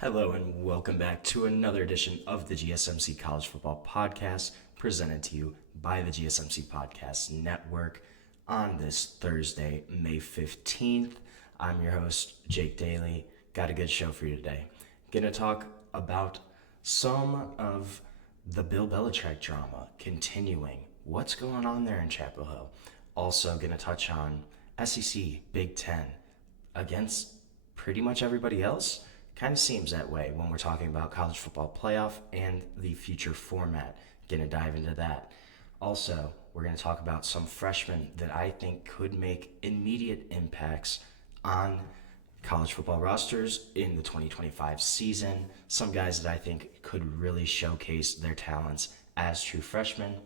Hello and welcome back to another edition of the GSMC College Football Podcast, presented to you by the GSMC Podcast Network on this Thursday, May 15th. I'm your host, Jake Daly. Got a good show for you today. Gonna talk about some of the Bill Belichick drama continuing. What's going on there in Chapel Hill? Also gonna touch on SEC, Big Ten against pretty much everybody else. Kind of seems that way when we're talking about college football playoff and the future format. Gonna dive into that. Also, we're gonna talk about some freshmen that I think could make immediate impacts on college football rosters in the 2025 season. Some guys that I think could really showcase their talents as true freshmen.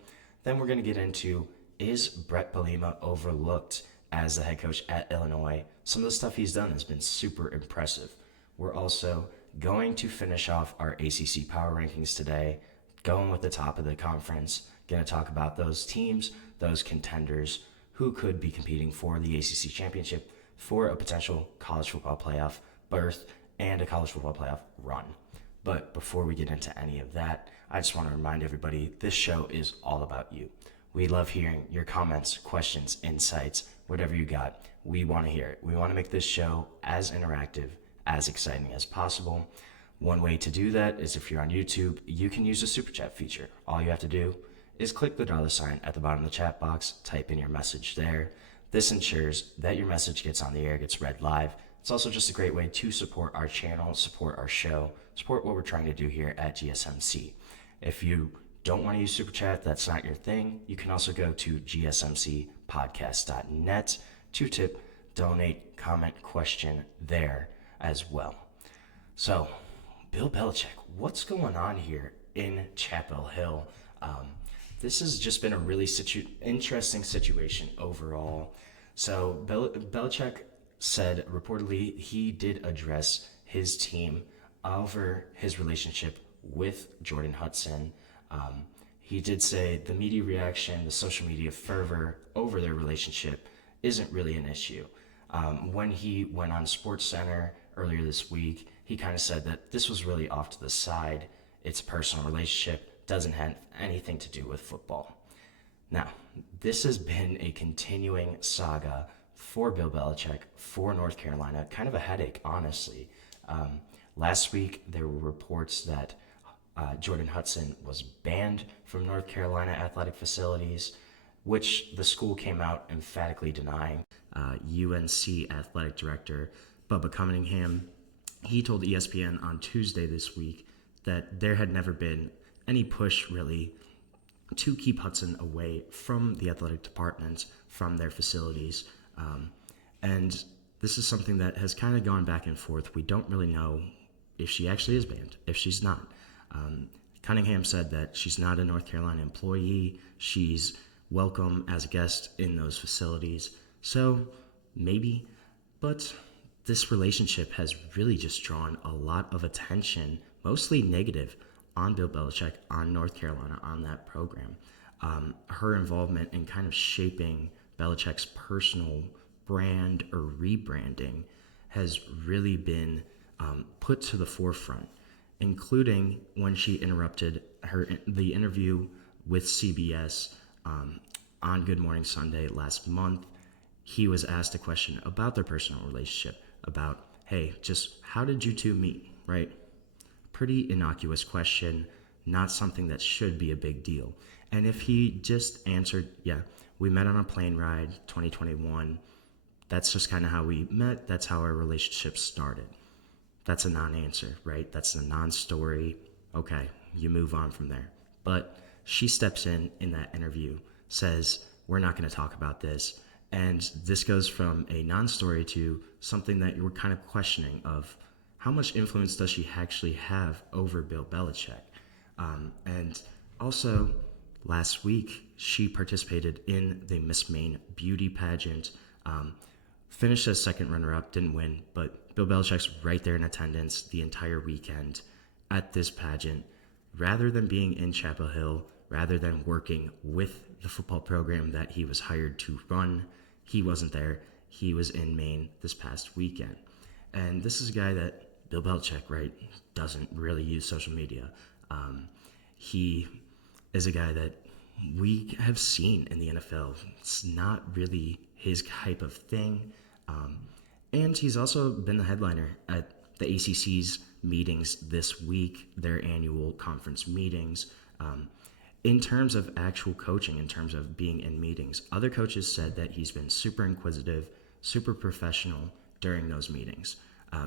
Then we're gonna get into, is Brett Bielema overlooked as the head coach at Illinois? Some of the stuff he's done has been super impressive. We're also going to finish off our ACC power rankings today, going with the top of the conference. Going to talk about those teams, those contenders who could be competing for the ACC championship, for a potential college football playoff berth and a college football playoff run. But before we get into any of that, I just want to remind everybody this show is all about you. We love hearing your comments, questions, insights, whatever you got. We want to hear it. We want to make this show as interactive, as exciting as possible. One way to do that is if you're on YouTube, you can use the super chat feature. All you have to do is click the $ at the bottom of the chat box, type in your message there. This ensures that your message gets on the air, gets read live. It's also just a great way to support our channel, support our show, support what we're trying to do here at GSMC. If you don't want to use super chat, that's not your thing, you can also go to gsmcpodcast.net to tip, donate, comment, question there as well. So, Bill Belichick, what's going on here in Chapel Hill? This has just been a really interesting situation overall. So, Belichick said reportedly he did address his team over his relationship with Jordon Hudson. He did say the media reaction, the social media fervor over their relationship isn't really an issue. When he went on SportsCenter earlier this week, he kind of said that this was really off to the side. It's a personal relationship, doesn't have anything to do with football. Now, this has been a continuing saga for Bill Belichick, for North Carolina, kind of a headache, honestly. Last week, there were reports that Jordon Hudson was banned from North Carolina athletic facilities, which the school came out emphatically denying. UNC athletic director Bubba Cunningham, he told ESPN on Tuesday this week that there had never been any push really to keep Hudson away from the athletic departments, from their facilities. And this is something that has kind of gone back and forth. We don't really know if she actually is banned, if she's not. Cunningham said that she's not a North Carolina employee. She's welcome as a guest in those facilities. So maybe, but this relationship has really just drawn a lot of attention, mostly negative, on Bill Belichick, on North Carolina, on that program. Her involvement in kind of shaping Belichick's personal brand or rebranding has really been put to the forefront, including when she interrupted the interview with CBS on Good Morning Sunday last month. He was asked a question about their personal relationship, about, hey, just how did you two meet, right? Pretty innocuous question, not something that should be a big deal. And if he just answered, yeah, we met on a plane ride, 2021, that's just kind of how we met, that's how our relationship started. That's a non-answer, right? That's a non-story. Okay, you move on from there. But she steps in that interview, says, we're not going to talk about this. And this goes from a non-story to something that you were kind of questioning of how much influence does she actually have over Bill Belichick? And also, last week, she participated in the Miss Maine beauty pageant, finished as second runner-up, didn't win, but Bill Belichick's right there in attendance the entire weekend at this pageant. Rather than being in Chapel Hill, rather than working with the football program that he was hired to run, he wasn't there. He was in Maine this past weekend. And this is a guy that Bill Belichick, right, doesn't really use social media. He is a guy that we have seen in the NFL. It's not really his type of thing. And he's also been the headliner at the ACC's meetings this week, their annual conference meetings. In terms of actual coaching, in terms of being in meetings, other coaches said that he's been super inquisitive, super professional during those meetings.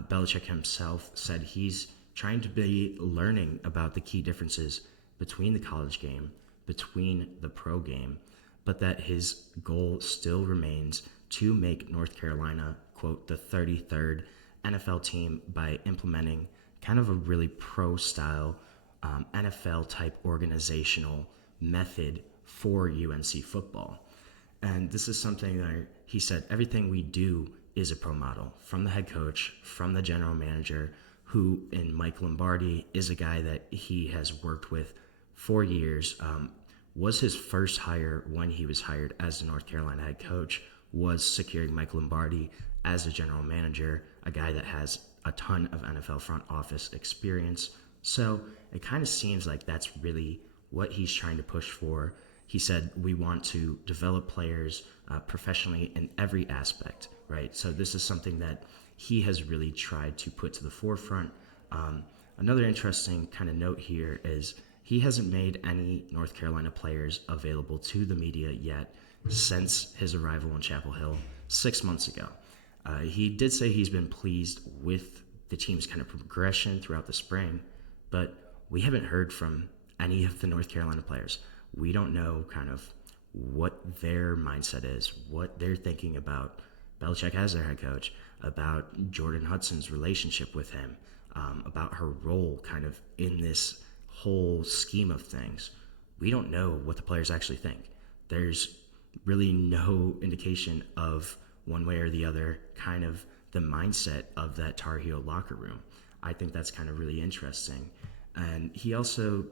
Belichick himself said he's trying to be learning about the key differences between the college game, between the pro game, but that his goal still remains to make North Carolina, quote, the 33rd NFL team by implementing kind of a really pro-style NFL-type organizational method for UNC football. And this is something that he said, everything we do is a pro model, from the head coach, from the general manager, who in Mike Lombardi is a guy that he has worked with for years, was his first hire when he was hired as the North Carolina head coach, was securing Mike Lombardi as a general manager, a guy that has a ton of NFL front office experience. So it kind of seems like that's really what he's trying to push for. He said, we want to develop players professionally in every aspect, right? So this is something that he has really tried to put to the forefront. Another interesting kind of note here is he hasn't made any North Carolina players available to the media yet since his arrival in Chapel Hill 6 months ago. He did say he's been pleased with the team's kind of progression throughout the spring, but we haven't heard from any of the North Carolina players. We don't know kind of what their mindset is, what they're thinking about Belichick as their head coach, about Jordon Hudson's relationship with him, about her role kind of in this whole scheme of things. We don't know what the players actually think. There's really no indication of one way or the other kind of the mindset of that Tar Heel locker room. I think that's kind of really interesting. And he also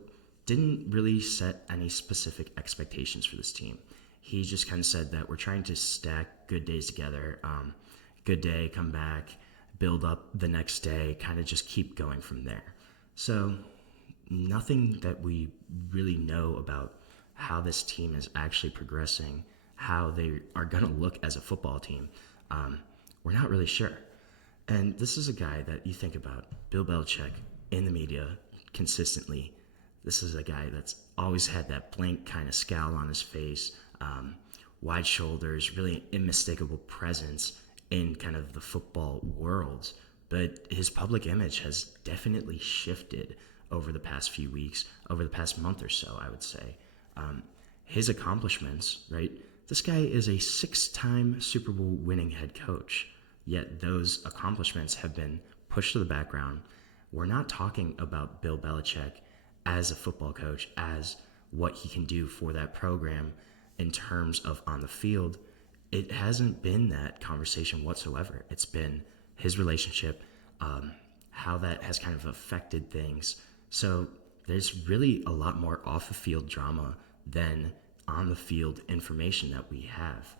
didn't really set any specific expectations for this team. He just kind of said that we're trying to stack good days together. Good day, come back, build up the next day, kind of just keep going from there. So nothing that we really know about how this team is actually progressing, how they are going to look as a football team. We're not really sure. And this is a guy that you think about, Bill Belichick, in the media consistently. This is a guy that's always had that blank kind of scowl on his face, wide shoulders, really unmistakable presence in kind of the football world. But his public image has definitely shifted over the past few weeks, over the past month or so, I would say. His accomplishments, right? This guy is a 6-time Super Bowl winning head coach, yet those accomplishments have been pushed to the background. We're not talking about Bill Belichick as a football coach, as what he can do for that program in terms of on the field. It hasn't been that conversation whatsoever. It's been his relationship, how that has kind of affected things. So there's really a lot more off the field drama than on the field information that we have.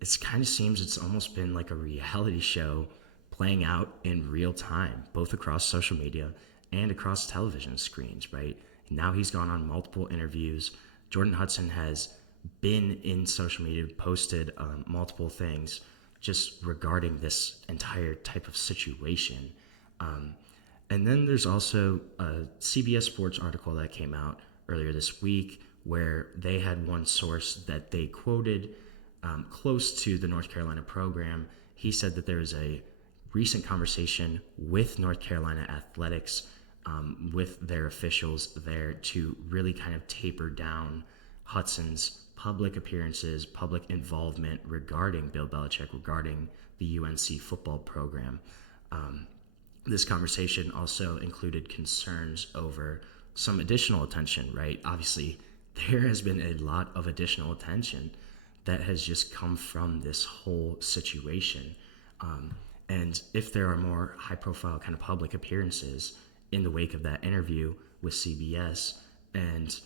It kind of seems it's almost been like a reality show playing out in real time, both across social media and across television screens, right? Now he's gone on multiple interviews. Jordon Hudson has been in social media, posted multiple things just regarding this entire type of situation. And then there's also a CBS Sports article that came out earlier this week where they had one source that they quoted close to the North Carolina program. He said that there was a recent conversation with North Carolina athletics, with their officials there to really kind of taper down Hudson's public appearances, public involvement regarding Bill Belichick, regarding the UNC football program. This conversation also included concerns over some additional attention, right? Obviously, there has been a lot of additional attention that has just come from this whole situation. And if there are more high-profile kind of public appearances in the wake of that interview with CBS, and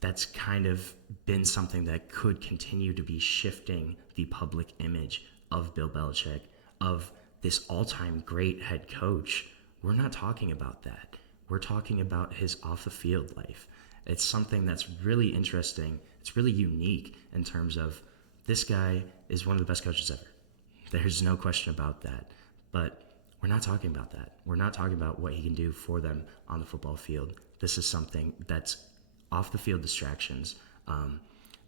that's kind of been something that could continue to be shifting the public image of Bill Belichick, of this all-time great head coach, we're not talking about that. We're talking about his off-the-field life. It's something that's really interesting. It's really unique in terms of this guy is one of the best coaches ever. There's no question about that. But we're not talking about that. We're not talking about what he can do for them on the football field. This is something that's off-the-field distractions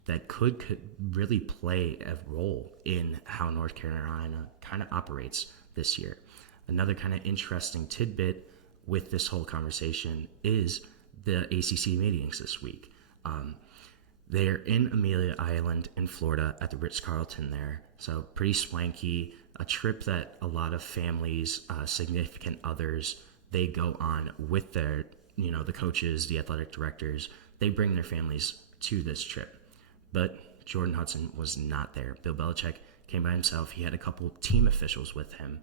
that could really play a role in how North Carolina kind of operates this year. Another kind of interesting tidbit with this whole conversation is the ACC meetings this week. They're in Amelia Island in Florida at the Ritz-Carlton there. So pretty swanky, a trip that a lot of families, significant others, they go on with their, the coaches, the athletic directors. They bring their families to this trip. But Jordon Hudson was not there. Bill Belichick came by himself. He had a couple team officials with him,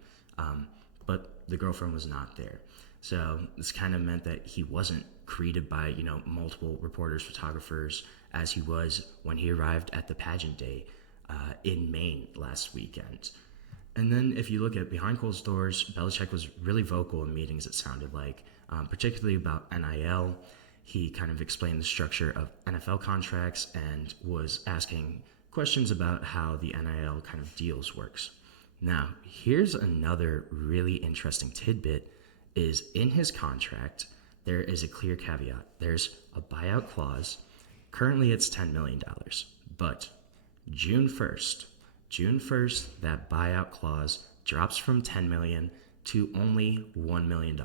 but the girlfriend was not there. So this kind of meant that he wasn't greeted by, multiple reporters, photographers, as he was when he arrived at the pageant day in Maine last weekend. And then if you look at behind closed doors, Belichick was really vocal in meetings, it sounded like, particularly about NIL. He kind of explained the structure of NFL contracts and was asking questions about how the NIL kind of deals works. Now, here's another really interesting tidbit is in his contract, there is a clear caveat. There's a buyout clause. Currently, it's $10 million, but June 1st, that buyout clause drops from $10 million to only $1 million.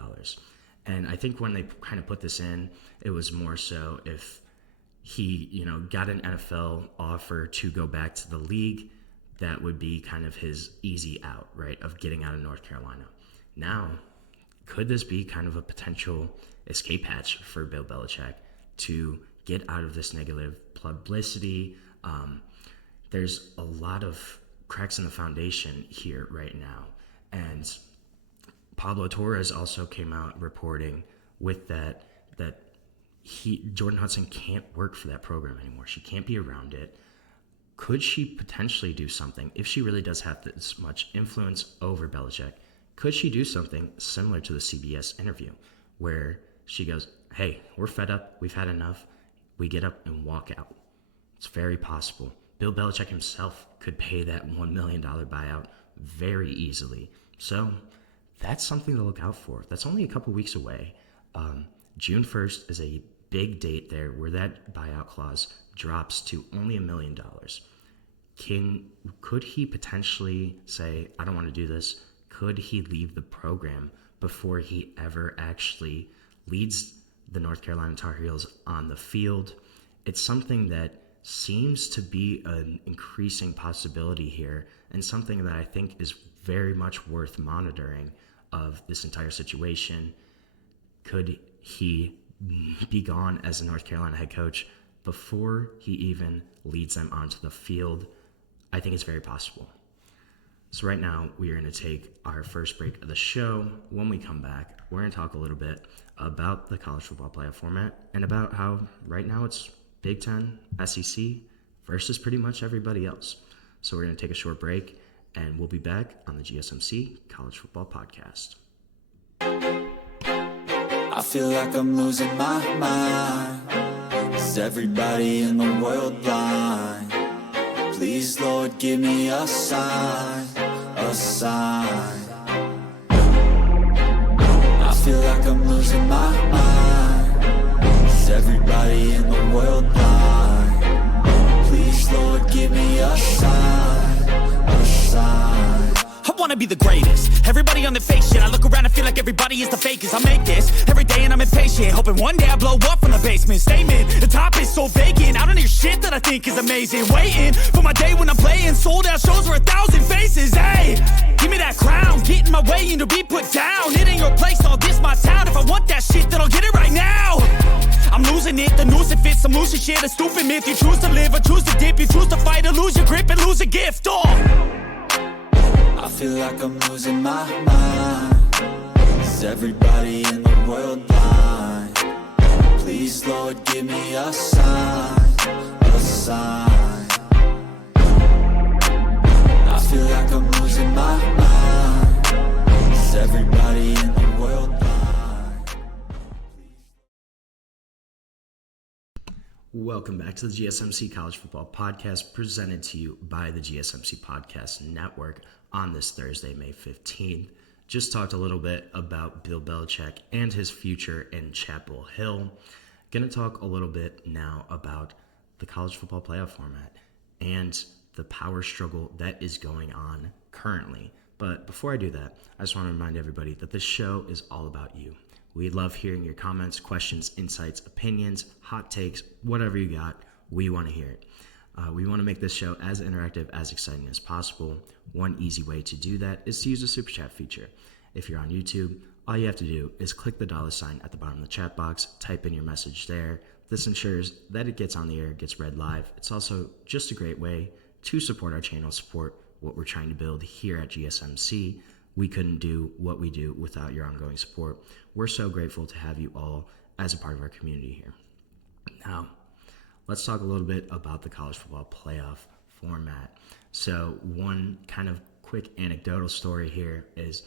And I think when they kind of put this in, it was more so if he, got an NFL offer to go back to the league, that would be kind of his easy out, right, of getting out of North Carolina. Now, could this be kind of a potential escape hatch for Bill Belichick to get out of this negative publicity? There's a lot of cracks in the foundation here right now. And Pablo Torres also came out reporting with that Jordon Hudson can't work for that program anymore. She can't be around it. Could she potentially do something if she really does have this much influence over Belichick? Could she do something similar to the CBS interview where she goes, hey, we're fed up. We've had enough. We get up and walk out. It's very possible. Bill Belichick himself could pay that $1 million buyout very easily. So that's something to look out for. That's only a couple weeks away. June 1st is a big date there where that buyout clause drops to only $1 million. Could he potentially say, I don't want to do this? Could he leave the program before he ever actually leads the North Carolina Tar Heels on the field? It's something that seems to be an increasing possibility here and something that I think is very much worth monitoring of this entire situation. Could he be gone as a North Carolina head coach before he even leads them onto the field? I think it's very possible. So right now, we are going to take our first break of the show. When we come back, we're going to talk a little bit about the college football playoff format and about how right now it's Big Ten, SEC versus pretty much everybody else. So we're going to take a short break, and we'll be back on the GSMC College Football Podcast. I feel like I'm losing my mind. Is everybody in the world blind? Please, Lord, give me a sign, a sign. I feel like I'm losing my mind. Is everybody in the world blind? Please, Lord, give me a sign, a sign. I wanna be the greatest. Everybody on the fake shit. I look around and feel like everybody is the fakest. I make this every day and I'm impatient, hoping one day I blow up from the basement. Statement, the top is so vacant. I don't hear shit that I think is amazing. Waiting for my day when I'm playing sold out shows for 1,000 faces. Hey, give me that crown, get in my way and to be put down. It ain't your place, all this my town. If I want that shit, then I'll get it right now. I'm losing it, the noose it fits, some losing shit, a stupid myth. You choose to live or choose to dip, you choose to fight or lose your grip and lose a gift. I feel like I'm losing my mind. Is everybody in the world blind? Please, Lord, give me a sign, a sign. I feel like I'm losing my mind. Welcome back to the GSMC College Football Podcast, presented to you by the GSMC Podcast Network on this Thursday, May 15th. Just talked a little bit about Bill Belichick and his future in Chapel Hill. Going to talk a little bit now about the college football playoff format and the power struggle that is going on currently. But before I do that, I just want to remind everybody that this show is all about you. We love hearing your comments, questions, insights, opinions, hot takes, whatever you got. We want to hear it. We want to make this show as interactive, as exciting as possible. One easy way to do that is to use the Super Chat feature. If you're on YouTube, all you have to do is click the $ at the bottom of the chat box, type in your message there. This ensures that it gets on the air, gets read live. It's also just a great way to support our channel, support what we're trying to build here at GSMC. We couldn't do what we do without your ongoing support. We're so grateful to have you all as a part of our community here. Now, let's talk a little bit about the college football playoff format. So one kind of quick anecdotal story here is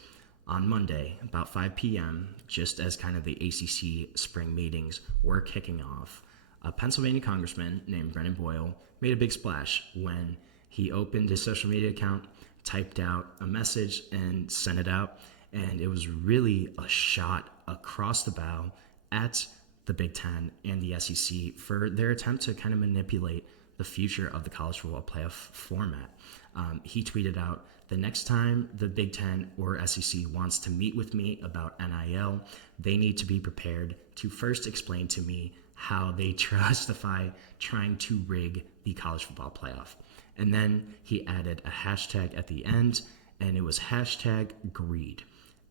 on Monday, about 5 p.m., just as kind of the ACC spring meetings were kicking off, a Pennsylvania congressman named Boyle made a big splash when he opened his social media account, typed out a message and sent it out, and it was really a shot across the bow at the Big Ten and the SEC for their attempt to kind of manipulate the future of the college football playoff format. He tweeted out, "The next time the Big Ten or SEC wants to meet with me about NIL, they need to be prepared to first explain to me how they justify trying to rig the college football playoff." And then he added a hashtag at the end, and it was hashtag greed.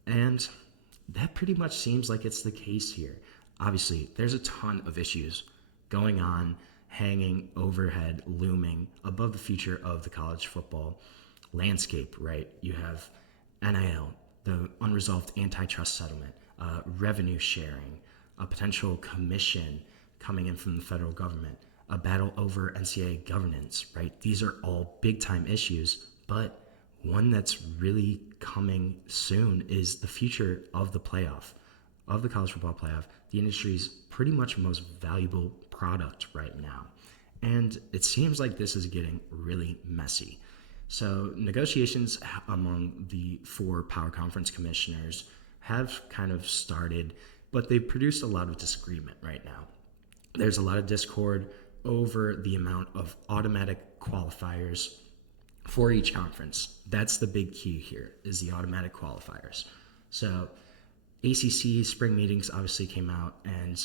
And that pretty much seems like it's the case here. Obviously, there's a ton of issues going on, hanging overhead, looming above the future of the college football landscape, right? You have NIL, the unresolved antitrust settlement, revenue sharing, a potential commission coming in from the federal government, a battle over NCAA governance, right? These are all big time issues, but one that's really coming soon is the future of the playoff, of the college football playoff, the industry's pretty much most valuable product right now. And it seems like this is getting really messy. So negotiations among the 4 power conference commissioners have kind of started, but they've produced a lot of disagreement right now. There's a lot of discord over the amount of automatic qualifiers for each conference. That's the big key here, is the automatic qualifiers. So ACC spring meetings obviously came out, and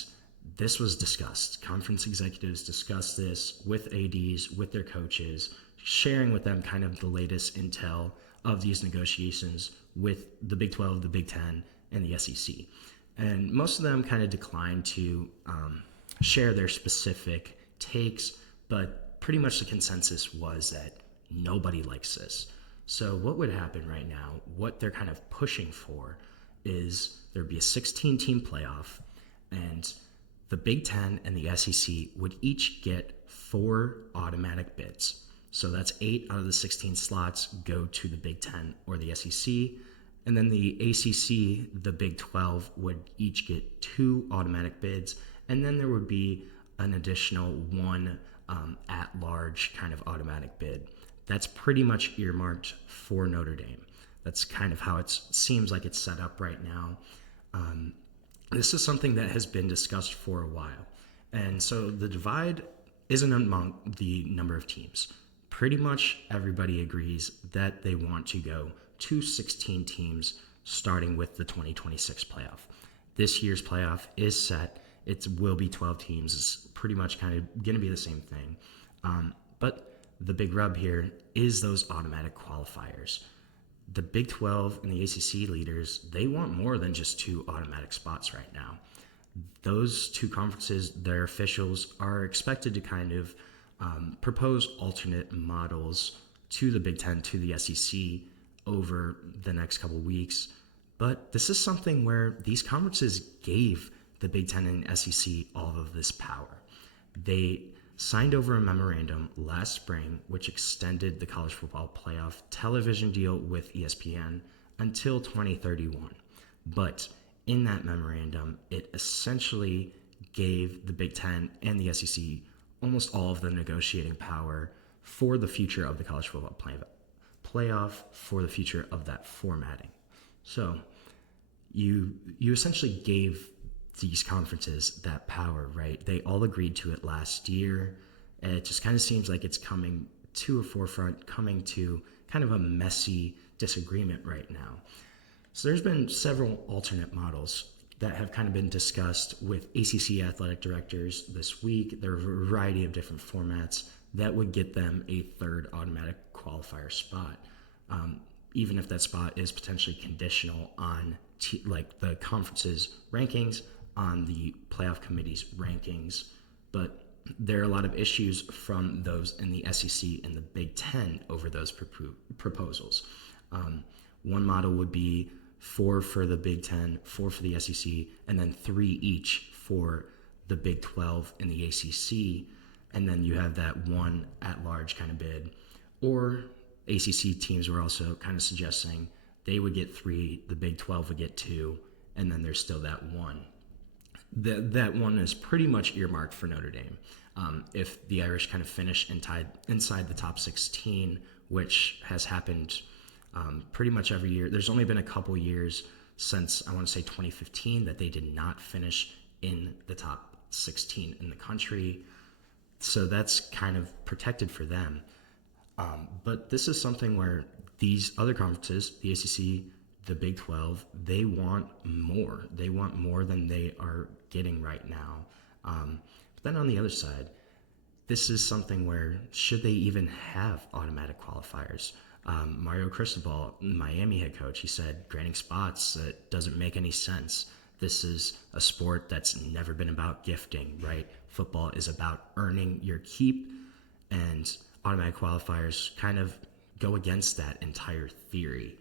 this was discussed. Conference executives discussed this with ADs, with their coaches, sharing with them kind of the latest intel of these negotiations with the Big 12, the Big 10, and the SEC. And most of them kind of declined to share their specific takes, but pretty much the consensus was that nobody likes this. So what would happen right now, what they're kind of pushing for, is there'd be a 16-team playoff, and the Big Ten and the SEC would each get 4 automatic bids. So that's 8 out of the 16 slots go to the Big Ten or the SEC, and then the ACC, the Big 12, would each get 2 automatic bids, and then there would be an additional 1 at-large kind of automatic bid. That's pretty much earmarked for Notre Dame. That's kind of how it seems like it's set up right now. This is something that has been discussed for a while. And so the divide isn't among the number of teams. Pretty much everybody agrees that they want to go to 16 teams starting with the 2026 playoff. This year's playoff is set. It will be 12 teams. It's pretty much kind of going to be the same thing. But the big rub here is those automatic qualifiers. The Big 12 and the ACC leaders, they want more than just 2 automatic spots right now. Those 2 conferences, their officials are expected to kind of propose alternate models to the Big Ten, to the SEC over the next couple weeks. But this is something where these conferences gave the Big Ten and SEC all of this power. They signed over a memorandum last spring which extended the college football playoff television deal with ESPN until 2031. But in that memorandum, it essentially gave the Big Ten and the SEC almost all of the negotiating power for the future of the college football playoff, for the future of that formatting. So you essentially gave these conferences that power, right? They all agreed to it last year, and it just kind of seems like it's coming to a forefront, coming to kind of a messy disagreement right now. So there's been several alternate models that have kind of been discussed with ACC athletic directors this week. There are a variety of different formats that would get them a third automatic qualifier spot, even if that spot is potentially conditional on like the conference's rankings, on the playoff committee's rankings. But there are a lot of issues from those in the SEC and the Big Ten over those proposals. One model would be 4 for the Big Ten, 4 for the SEC, and then 3 each for the Big 12 and the ACC. And then you have that one at-large kind of bid. Or ACC teams were also kind of suggesting they would get 3, the Big 12 would get 2, and then there's still that one. That one is pretty much earmarked for Notre Dame. If the Irish kind of finish inside the top 16, which has happened pretty much every year. There's only been a couple years since, I want to say 2015, that they did not finish in the top 16 in the country. So that's kind of protected for them. But this is something where these other conferences, the ACC, the Big 12, they want more. They want more than they are getting right now. But then on the other side, this is something where should they even have automatic qualifiers? Mario Cristobal, Miami head coach, he said granting spots, it doesn't make any sense. This is a sport that's never been about gifting, right? Football is about earning your keep, and automatic qualifiers kind of go against that entire theory.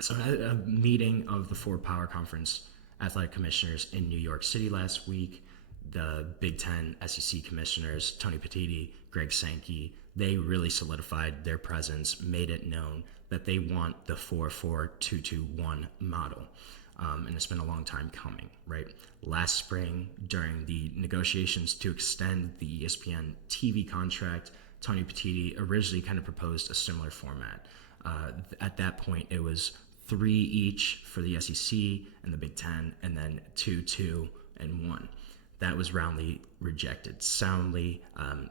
So at a meeting of the 4 power conference athletic commissioners in New York City last week, the Big Ten SEC commissioners, Tony Petitti, Greg Sankey, they really solidified their presence, made it known that they want the 4-4-2-2-1 model. And it's been a long time coming, right? Last spring, during the negotiations to extend the ESPN TV contract, Tony Petitti originally kind of proposed a similar format. At that point, it was 3 each for the SEC and the Big Ten, and then 2, 2, and 1. That was roundly rejected. Soundly,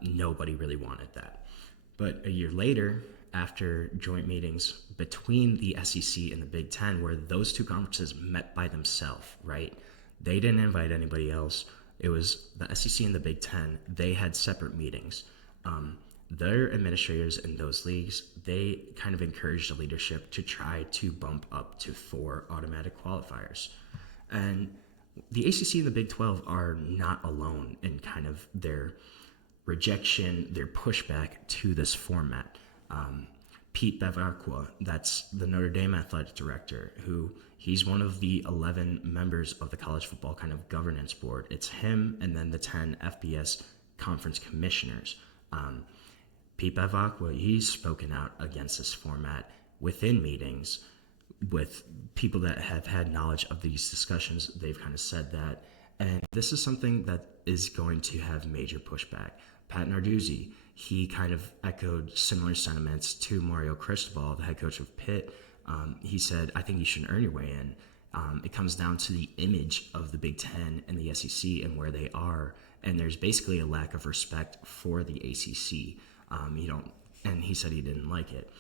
nobody really wanted that. But a year later, after joint meetings between the SEC and the Big Ten, where those two conferences met by themselves, right? They didn't invite anybody else. It was the SEC and the Big Ten. They had separate meetings. Their administrators in those leagues, they kind of encouraged the leadership to try to bump up to 4 automatic qualifiers. And the ACC and the Big 12 are not alone in kind of their rejection, their pushback to this format. Pete Bevacqua, that's the Notre Dame athletic director, who he's one of the 11 members of the college football kind of governance board. It's him and then the 10 FBS conference commissioners. Pete Bevacqua, he's spoken out against this format within meetings with people that have had knowledge of these discussions. They've kind of said that. And this is something that is going to have major pushback. Pat Narduzzi, he kind of echoed similar sentiments to Mario Cristobal, the head coach of Pitt. He said, I think you should earn your way in. It comes down to the image of the Big Ten and the SEC and where they are. And there's basically a lack of respect for the ACC. And he said he didn't like it.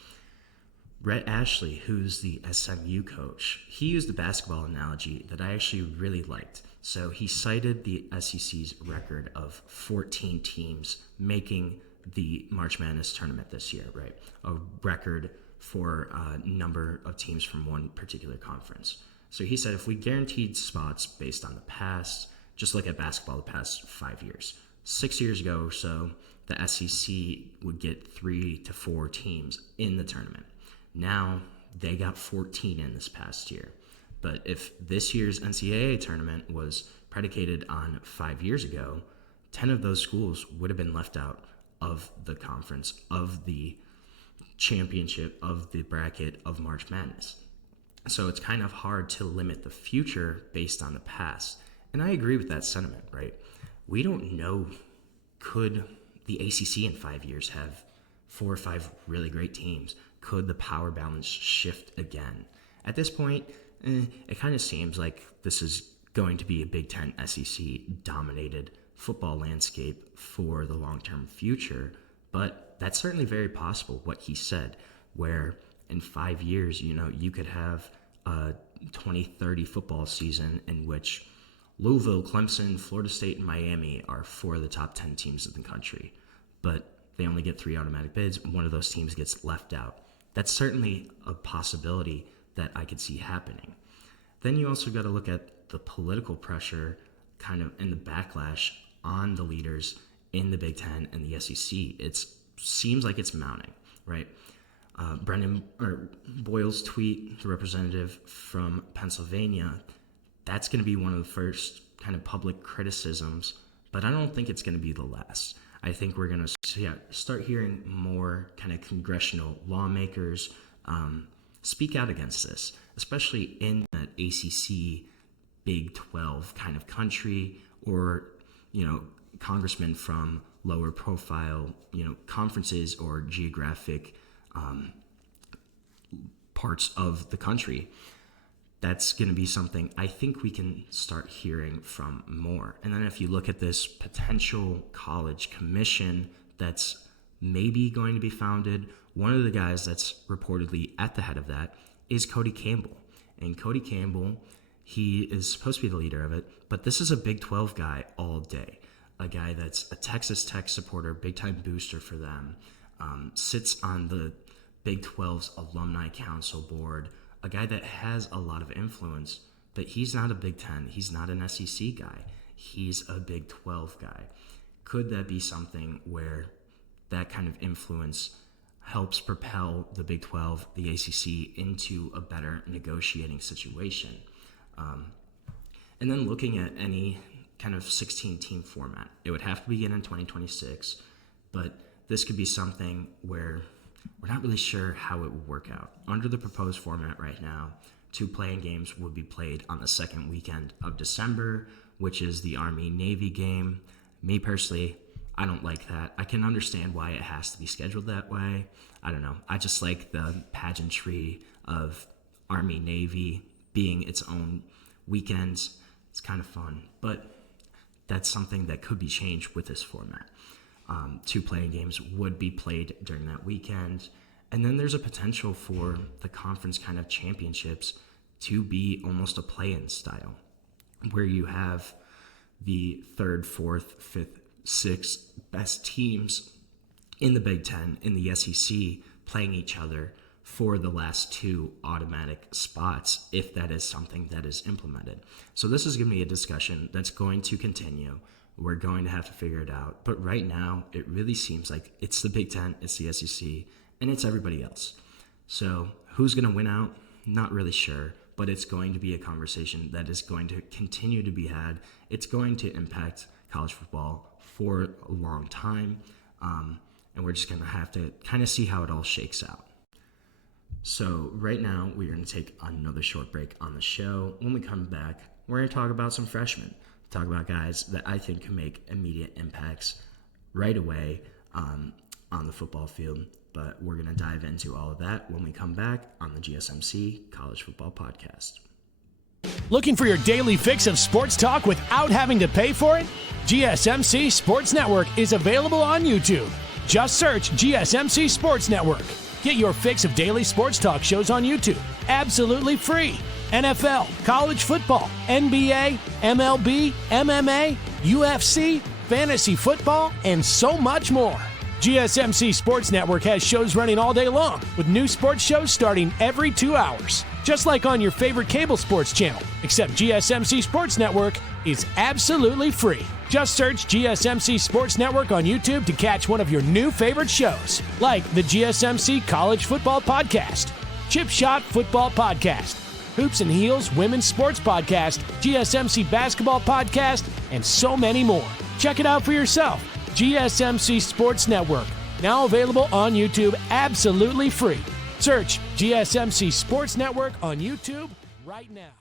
Rhett Ashley, who's the SMU coach, he used a basketball analogy that I actually really liked. So he cited the SEC's record of 14 teams making the March Madness tournament this year, right? A record for a number of teams from one particular conference. So he said if we guaranteed spots based on the past, just look at basketball the past 5 years. 6 years ago or so, the SEC would get 3 to 4 teams in the tournament. Now, they got 14 in this past year. But if this year's NCAA tournament was predicated on 5 years ago, 10 of those schools would have been left out of the conference, of the championship, of the bracket of March Madness. So it's kind of hard to limit the future based on the past. And I agree with that sentiment, right? We don't know could the ACC in 5 years have 4 or 5 really great teams? Could the power balance shift again? At this point, it kind of seems like this is going to be a Big Ten SEC dominated football landscape for the long-term future, but that's certainly very possible, what he said, where in 5 years, you could have a 2030 football season in which Louisville, Clemson, Florida State, and Miami are 4 of the top 10 teams in the country, but they only get 3 automatic bids. One of those teams gets left out. That's certainly a possibility that I could see happening. Then you also got to look at the political pressure kind of and the backlash on the leaders in the Big Ten and the SEC. It seems like it's mounting, right? Boyle's tweet, the representative from Pennsylvania, that's going to be one of the first kind of public criticisms, but I don't think it's going to be the last. I think we're going to start hearing more kind of congressional lawmakers speak out against this, especially in that ACC Big 12 kind of country, or, congressmen from lower profile, conferences or geographic parts of the country. That's going to be something I think we can start hearing from more. And then if you look at this potential college commission that's maybe going to be founded, one of the guys that's reportedly at the head of that is Cody Campbell. And Cody Campbell, he is supposed to be the leader of it, but this is a Big 12 guy all day. A guy that's a Texas Tech supporter, big-time booster for them, sits on the Big 12's alumni council board, a guy that has a lot of influence, but he's not a Big 10. He's not an SEC guy. He's a Big 12 guy. Could that be something where that kind of influence helps propel the Big 12, the ACC, into a better negotiating situation? And then looking at any kind of 16-team format, it would have to begin in 2026, but this could be something where we're not really sure how it would work out. Under the proposed format right now, 2 playing games would be played on the second weekend of December, which is the Army-Navy game. Me personally, I don't like that. I can understand why it has to be scheduled that way. I don't know. I just like the pageantry of Army-Navy being its own weekends. It's kind of fun, but that's something that could be changed with this format. 2 playing games would be played during that weekend. And then there's a potential for the conference kind of championships to be almost a play-in style, where you have the 3rd, 4th, 5th, 6th best teams in the Big Ten, in the SEC, playing each other for the last 2 automatic spots, if that is something that is implemented. So this is going to be a discussion that's going to continue. We're going to have to figure it out. But right now, it really seems like it's the Big Ten, it's the SEC, and it's everybody else. So who's going to win out? Not really sure, but it's going to be a conversation that is going to continue to be had. It's going to impact college football for a long time, and we're just going to have to kind of see how it all shakes out. So right now, we're going to take another short break on the show. When we come back, we're going to talk about some freshmen. Talk about guys that I think can make immediate impacts right away on the football field. But we're going to dive into all of that when we come back on the GSMC College Football Podcast. Looking for your daily fix of sports talk without having to pay for it? GSMC Sports Network is available on YouTube. Just search GSMC Sports Network. Get your fix of daily sports talk shows on YouTube, absolutely free. NFL, college football, NBA, MLB, MMA, UFC, fantasy football, and so much more. GSMC Sports Network has shows running all day long, with new sports shows starting every 2 hours. Just like on your favorite cable sports channel, except GSMC Sports Network is absolutely free. Just search GSMC Sports Network on YouTube to catch one of your new favorite shows, like the GSMC College Football Podcast, Chip Shot Football Podcast, Hoops and Heels Women's Sports Podcast, GSMC Basketball Podcast, and so many more. Check it out for yourself. GSMC Sports Network, now available on YouTube absolutely free. Search GSMC Sports Network on YouTube right now.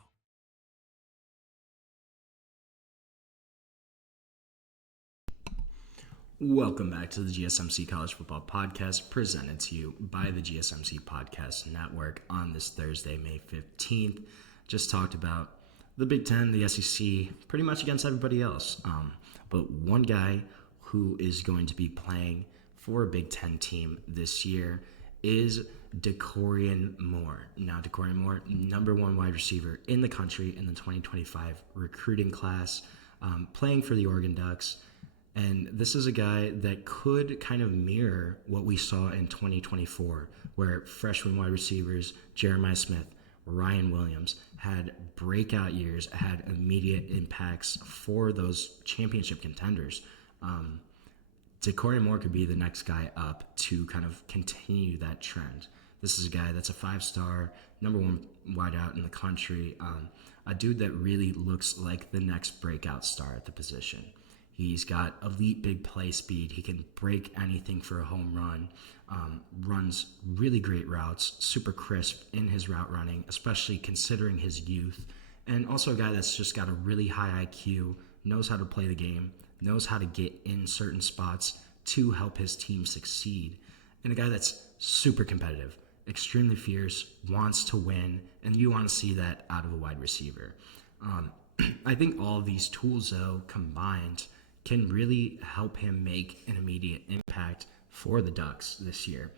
Welcome back to the GSMC College Football Podcast, presented to you by the GSMC Podcast Network on this Thursday, May 15th. Just talked about the Big Ten, the SEC, pretty much against everybody else. But one guy who is going to be playing for a Big Ten team this year is Dakorien Moore. Now, Dakorien Moore, number one wide receiver in the country in the 2025 recruiting class, playing for the Oregon Ducks. And this is a guy that could kind of mirror what we saw in 2024, where freshman wide receivers Jeremiah Smith, Ryan Williams had breakout years, had immediate impacts for those championship contenders. Dakorien Moore could be the next guy up to kind of continue that trend. This is a guy that's a 5-star, number one wideout in the country, a dude that really looks like the next breakout star at the position. He's got elite big play speed. He can break anything for a home run, runs really great routes, super crisp in his route running, especially considering his youth. And also a guy that's just got a really high IQ, knows how to play the game, knows how to get in certain spots to help his team succeed. And a guy that's super competitive, extremely fierce, wants to win, and you want to see that out of a wide receiver. I think all of these tools, though, combined, can really help him make an immediate impact for the Ducks this year.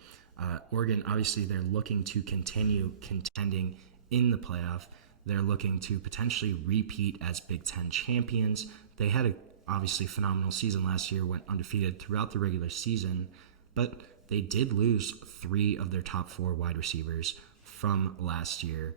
Oregon, obviously, they're looking to continue contending in the playoff. They're looking to potentially repeat as Big Ten champions. They had a obviously phenomenal season last year, went undefeated throughout the regular season, but they did lose 3 of their top 4 wide receivers from last year,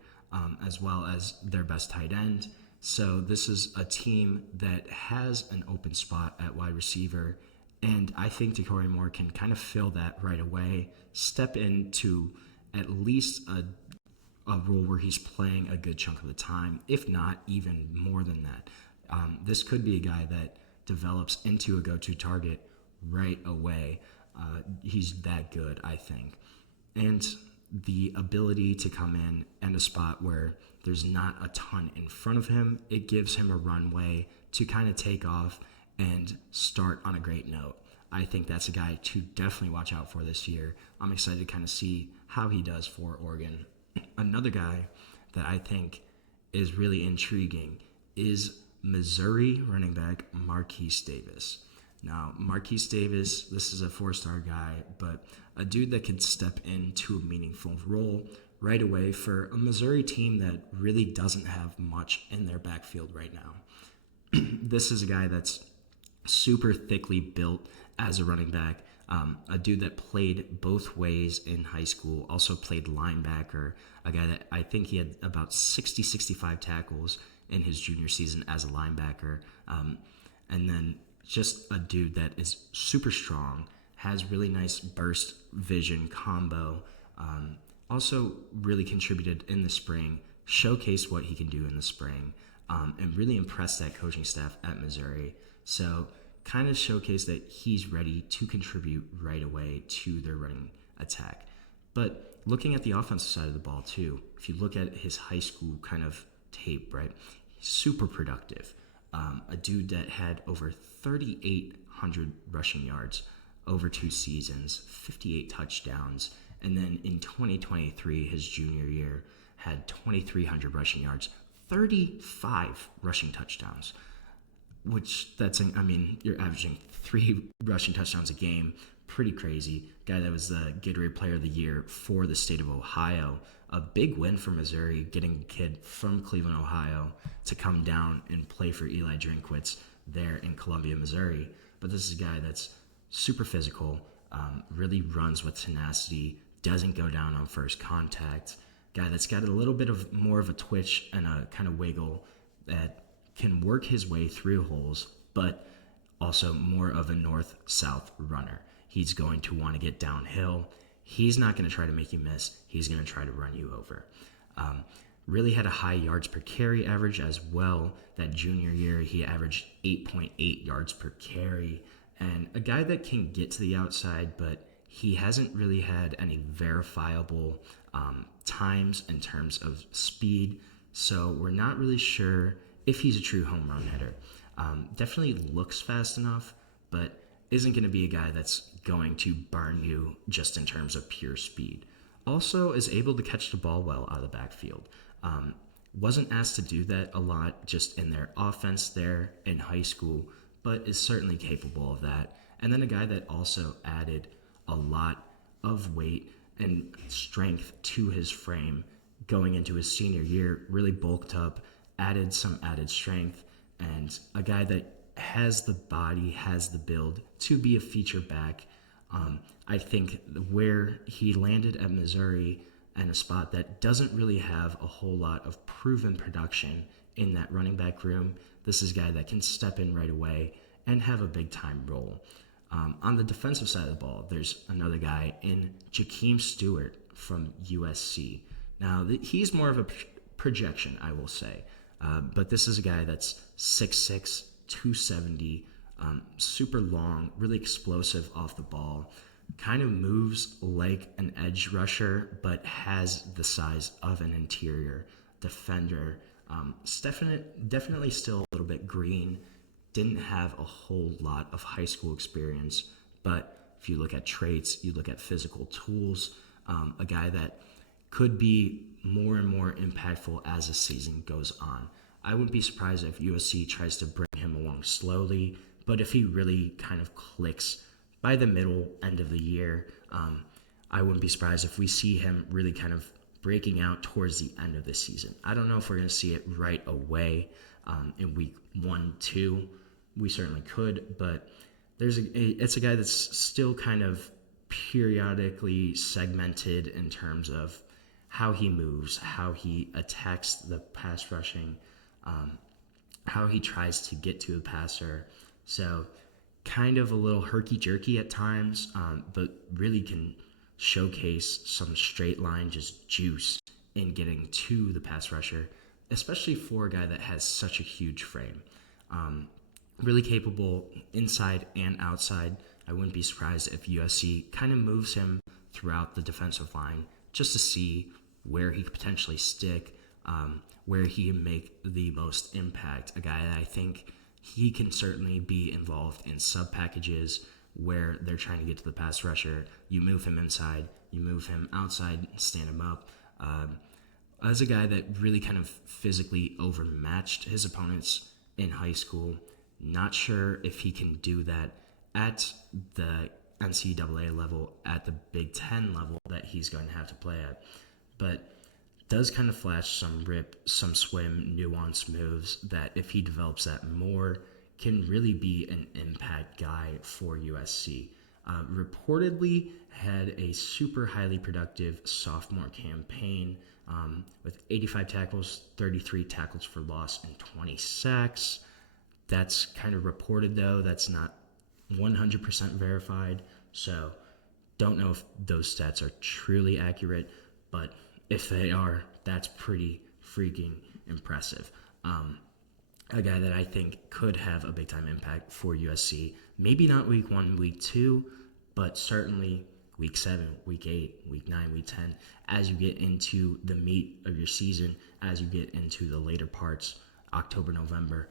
as well as their best tight end. So this is a team that has an open spot at wide receiver, and I think Dakorien Moore can kind of fill that right away, step into at least a role where he's playing a good chunk of the time, if not even more than that. This could be a guy that develops into a go-to target right away. He's that good, I think. And the ability to come in and a spot where there's not a ton in front of him, it gives him a runway to kind of take off and start on a great note. I think that's a guy to definitely watch out for this year. I'm excited to kind of see how he does for Oregon. Another guy that I think is really intriguing is Missouri running back Marquise Davis. Now, Marquise Davis, this is a 4-star guy, but a dude that could step into a meaningful role right away for a Missouri team that really doesn't have much in their backfield right now. This is a guy that's super thickly built as a running back, a dude that played both ways in high school, also played linebacker, a guy that I think he had about 65 tackles in his junior season as a linebacker, and then just a dude that is super strong, has really nice burst vision combo, also really contributed in the spring, showcased what he can do in the spring, and really impressed that coaching staff at Missouri. So kind of showcased that he's ready to contribute right away to their running attack. But looking at the offensive side of the ball too, if you look at his high school kind of tape, right, he's super productive. A dude that had over 3,800 rushing yards over 2 seasons, 58 touchdowns, and then in 2023, his junior year, had 2,300 rushing yards, 35 rushing touchdowns, which you're averaging 3 rushing touchdowns a game. Pretty crazy. Guy that was the Gatorade Player of the Year for the state of Ohio. A big win for Missouri, getting a kid from Cleveland, Ohio, to come down and play for Eli Drinkwitz there in Columbia, Missouri. But this is a guy that's super physical, really runs with tenacity, doesn't go down on first contact. Guy that's got a little bit of more of a twitch and a kind of wiggle that can work his way through holes, but also more of a north-south runner. He's going to want to get downhill. He's not going to try to make you miss. He's going to try to run you over. Really had a high yards per carry average as well. That junior year, he averaged 8.8 yards per carry. And a guy that can get to the outside, but he hasn't really had any verifiable times in terms of speed. So we're not really sure if he's a true home run hitter. Definitely looks fast enough, but isn't going to be a guy that's going to burn you just in terms of pure speed. Also is able to catch the ball well out of the backfield. Wasn't asked to do that a lot just in their offense there in high school, but is certainly capable of that. And then a guy that also added a lot of weight and strength to his frame going into his senior year, really bulked up, added some added strength, and a guy that has the body, has the build to be a feature back. I think where he landed at Missouri and a spot that doesn't really have a whole lot of proven production in that running back room, this is a guy that can step in right away and have a big time role. On the defensive side of the ball, there's another guy in Jakeem Stewart from USC. Now, he's more of a projection, I will say. But this is a guy that's 6'6", 270, super long, really explosive off the ball, kind of moves like an edge rusher, but has the size of an interior defender. Definitely still a little bit green. Didn't have a whole lot of high school experience, but if you look at traits, you look at physical tools, a guy that could be more and more impactful as the season goes on. I wouldn't be surprised if USC tries to bring him along slowly, but if he really kind of clicks by the end of the year, I wouldn't be surprised if we see him really kind of breaking out towards the end of the season. I don't know if we're going to see it right away in week 1, 2. We certainly could, but it's a guy that's still kind of periodically segmented in terms of how he moves, how he attacks the pass rushing, how he tries to get to the passer. So kind of a little herky-jerky at times, but really can showcase some straight line, just juice in getting to the pass rusher, especially for a guy that has such a huge frame. Really capable inside and outside. I wouldn't be surprised if USC kind of moves him throughout the defensive line just to see where he could potentially stick, where he can make the most impact. A guy that I think he can certainly be involved in sub packages where they're trying to get to the pass rusher. You move him inside, you move him outside, stand him up. As a guy that really kind of physically overmatched his opponents in high school, not sure if he can do that at the NCAA level, at the Big Ten level that he's going to have to play at. But does kind of flash some rip, some swim, nuance moves that if he develops that more, can really be an impact guy for USC. Reportedly had a super highly productive sophomore campaign with 85 tackles, 33 tackles for loss, and 20 sacks. That's kind of reported, though. That's not 100% verified. So don't know if those stats are truly accurate, but if they are, that's pretty freaking impressive. A guy that I think could have a big-time impact for USC. Maybe not week 1, week 2, but certainly week 7, week 8, week 9, week 10, as you get into the meat of your season, as you get into the later parts, October, November.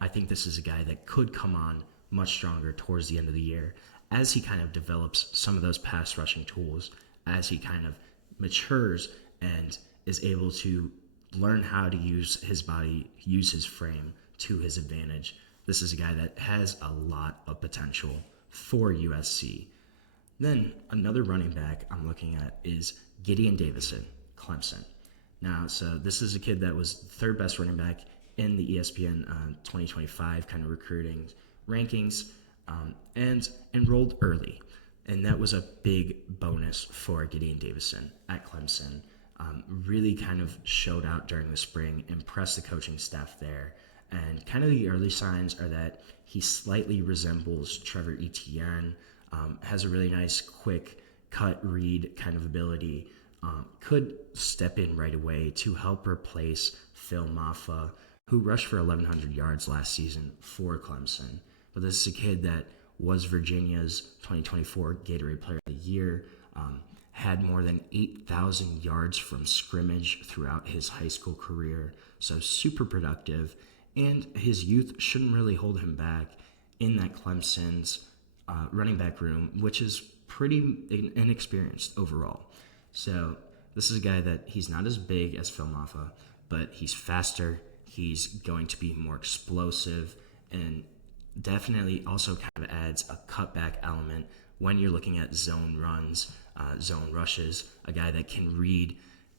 I think this is a guy that could come on much stronger towards the end of the year as he kind of develops some of those pass rushing tools, as he kind of matures and is able to learn how to use his body, use his frame to his advantage. This is a guy that has a lot of potential for USC. Then another running back I'm looking at is Gideon Davison, Clemson. Now, so this is a kid that was third best running back in the ESPN 2025 kind of recruiting rankings, and enrolled early. And that was a big bonus for Gideon Davison at Clemson. Really kind of showed out during the spring, impressed the coaching staff there. And kind of the early signs are that he slightly resembles Trevor Etienne, has a really nice quick cut read kind of ability, could step in right away to help replace Phil Maffa, who rushed for 1,100 yards last season for Clemson. But this is a kid that was Virginia's 2024 Gatorade Player of the Year, had more than 8,000 yards from scrimmage throughout his high school career, so super productive, and his youth shouldn't really hold him back in that Clemson's running back room, which is pretty inexperienced overall. So this is a guy that he's not as big as Phil Maffa, but he's faster. He's going to be more explosive and definitely also kind of adds a cutback element when you're looking at zone runs, zone rushes, a guy that can read,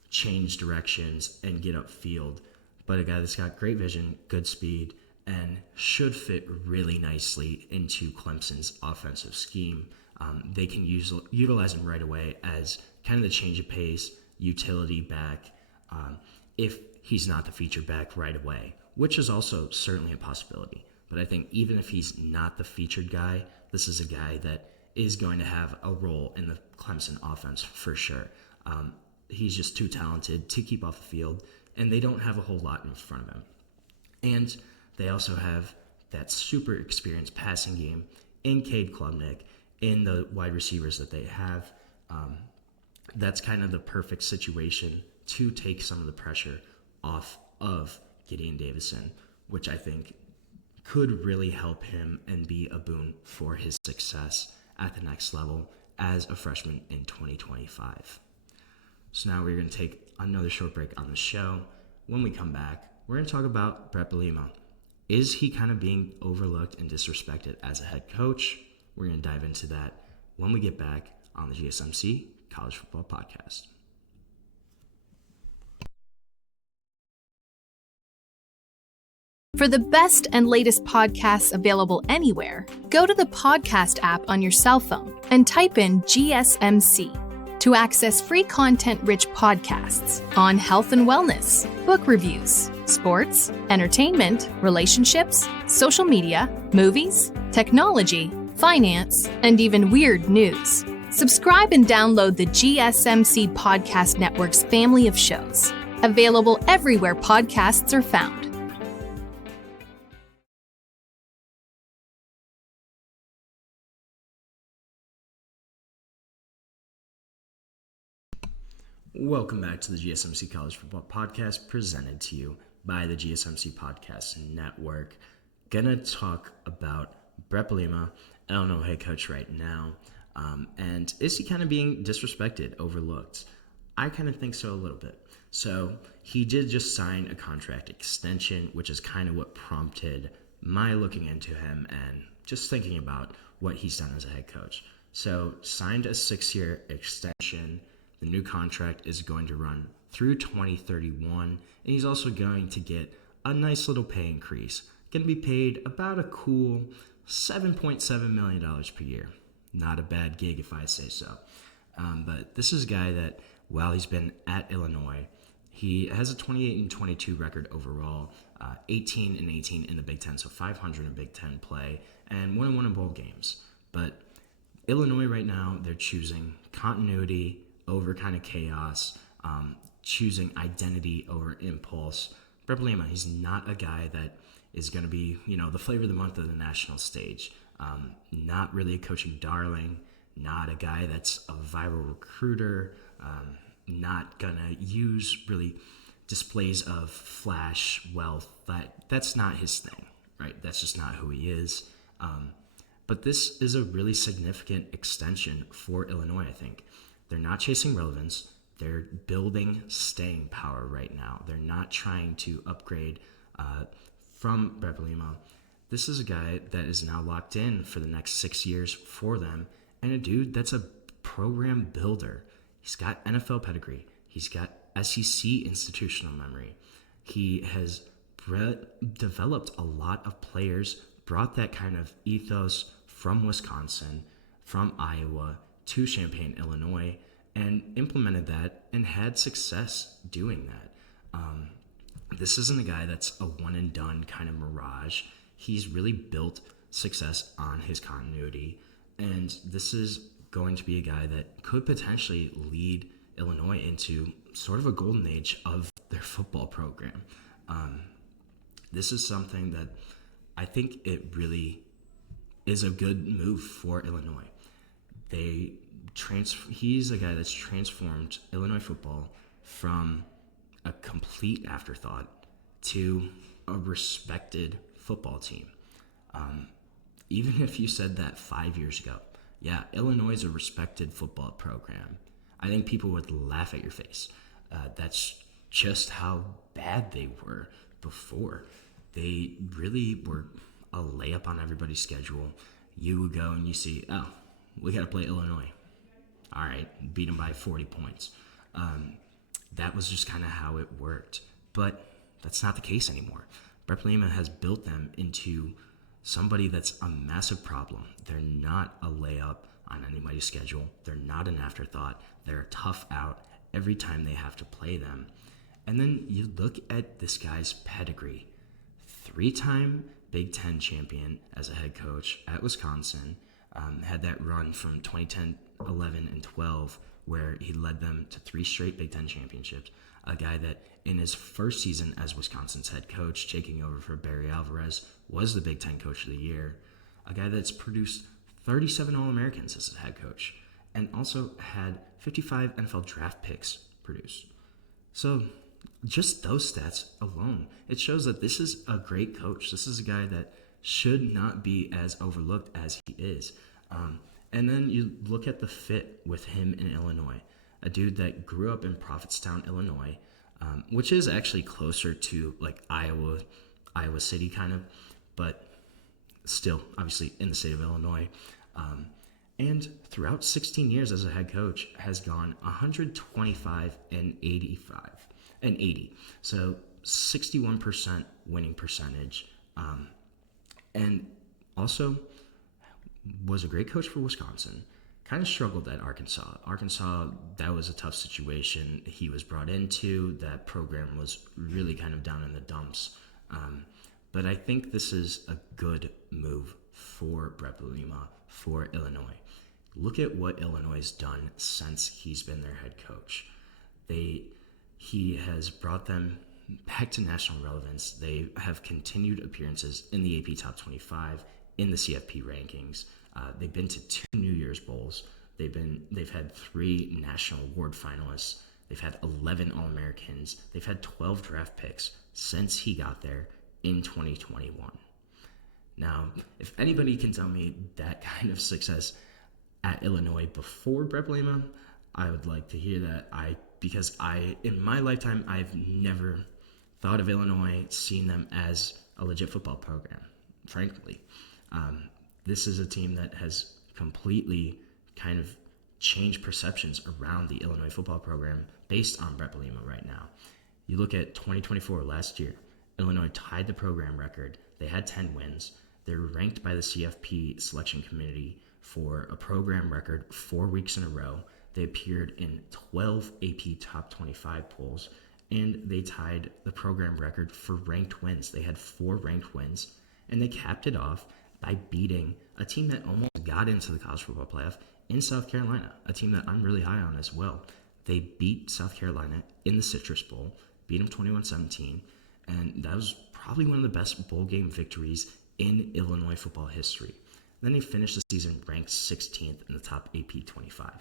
change directions, and get upfield, but a guy that's got great vision, good speed, and should fit really nicely into Clemson's offensive scheme. They can utilize him right away as kind of the change of pace, utility back, if he's not the feature back right away, which is also certainly a possibility. But I think even if he's not the featured guy, this is a guy that is going to have a role in the Clemson offense for sure. He's just too talented to keep off the field, and they don't have a whole lot in front of him. And they also have that super experienced passing game in Cade Klubnik, in the wide receivers that they have. That's kind of the perfect situation to take some of the pressure off of Gideon Davison, which I think could really help him and be a boon for his success at the next level as a freshman in 2025. So now we're going to take another short break on the show. When we come back, we're going to talk about Bret Bielema. Is he kind of being overlooked and disrespected as a head coach? We're going to dive into that when we get back on the GSMC College Football Podcast. For the best and latest podcasts available anywhere, go to the podcast app on your cell phone and type in GSMC to access free content-rich podcasts on health and wellness, book reviews, sports, entertainment, relationships, social media, movies, technology, finance, and even weird news. Subscribe and download the GSMC Podcast Network's family of shows, available everywhere podcasts are found. Welcome back to the GSMC College Football Podcast, presented to you by the GSMC Podcast Network. Gonna talk about Bret Bielema, Illinois head coach right now, and is he kind of being disrespected, overlooked? I kind of think so a little bit. So he did just sign a contract extension, which is kind of what prompted my looking into him and just thinking about what he's done as a head coach. So signed a 6-year extension. The new contract is going to run through 2031, and he's also going to get a nice little pay increase. Going to be paid about a cool $7.7 million per year. Not a bad gig if I say so. But this is a guy that, while he's been at Illinois, he has a 28-22 record overall, 18-18 in the Big Ten, so 500 in Big Ten play, and 1-1 in bowl games. But Illinois right now, they're choosing continuity over kind of chaos, choosing identity over impulse. Bret Bielema, he's not a guy that is going to be, the flavor of the month of the national stage. Not really a coaching darling, not a guy that's a viral recruiter, not going to use really displays of flash wealth. That's not his thing, right? That's just not who he is. But this is a really significant extension for Illinois, I think. They're not chasing relevance. They're building staying power right now. They're not trying to upgrade from Bret Bielema. This is a guy that is now locked in for the next 6 years for them, and a dude that's a program builder. He's got NFL pedigree. He's got SEC institutional memory. He has developed a lot of players, brought that kind of ethos from Wisconsin, from Iowa, to Champaign, Illinois, and implemented that and had success doing that. This isn't a guy that's a one-and-done kind of mirage. He's really built success on his continuity, and this is going to be a guy that could potentially lead Illinois into sort of a golden age of their football program. This is something that I think it really is a good move for Illinois. He's a guy that's transformed Illinois football from a complete afterthought to a respected football team. even if you said that 5 years ago, yeah, Illinois is a respected football program, I think people would laugh at your face. That's just how bad they were before. They really were a layup on everybody's schedule. You would go and you see, oh, we got to play Illinois. All right, beat them by 40 points. That was just kind of how it worked. But that's not the case anymore. Breckman has built them into somebody that's a massive problem. They're not a layup on anybody's schedule. They're not an afterthought. They're a tough out every time they have to play them. And then you look at this guy's pedigree. 3-time Big Ten champion as a head coach at Wisconsin. Had that run from 2010, 11, and 12 where he led them to 3 straight Big Ten championships. A guy that in his first season as Wisconsin's head coach, taking over for Barry Alvarez, was the Big Ten Coach of the Year. A guy that's produced 37 All-Americans as a head coach and also had 55 NFL draft picks produced. So just those stats alone, it shows that this is a great coach. This is a guy that should not be as overlooked as he is. And then you look at the fit with him in Illinois, a dude that grew up in Prophetstown, Illinois, which is actually closer to like Iowa City kind of, but still obviously in the state of Illinois. And throughout 16 years as a head coach has gone 125 and 80. So 61% winning percentage. And also was a great coach for Wisconsin. Kind of struggled at Arkansas. Arkansas, that was a tough situation he was brought into. That program was really kind of down in the dumps. But I think this is a good move for Brett Bielema, for Illinois. Look at what Illinois has done since he's been their head coach. He has brought them back to national relevance. They have continued appearances in the AP Top 25, in the CFP rankings. They've been to 2 New Year's Bowls. They've had 3 national award finalists. They've had 11 All-Americans. They've had 12 draft picks since he got there in 2021. Now, if anybody can tell me that kind of success at Illinois before Brett Bielema, I would like to hear that. Because in my lifetime, I've never thought of Illinois, seen them as a legit football program, frankly. This is a team that has completely kind of changed perceptions around the Illinois football program based on Brett Bielema right now. You look at 2024 last year, Illinois tied the program record. They had 10 wins. They were ranked by the CFP selection committee for a program record 4 weeks in a row. They appeared in 12 AP Top 25 polls, and they tied the program record for ranked wins. They had 4 ranked wins, and they capped it off by beating a team that almost got into the college football playoff in South Carolina, a team that I'm really high on as well. They beat South Carolina in the Citrus Bowl, beat them 21-17, and that was probably one of the best bowl game victories in Illinois football history. Then they finished the season ranked 16th in the top AP 25.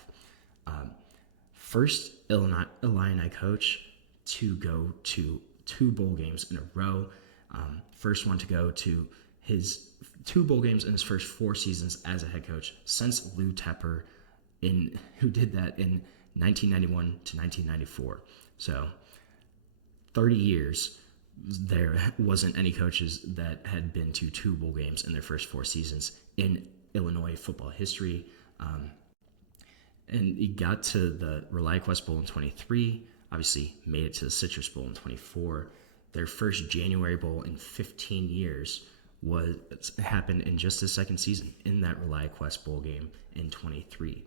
First Illini coach to go to 2 bowl games in a row. First one to go to his 2 bowl games in his first 4 seasons as a head coach since Lou Tepper, who did that in 1991 to 1994. So 30 years, there wasn't any coaches that had been to 2 bowl games in their first 4 seasons in Illinois football history. And he got to the ReliaQuest Bowl in 23, obviously made it to the Citrus Bowl in 24. Their first January Bowl in 15 years happened in just his second season in that ReliaQuest Bowl game in 23.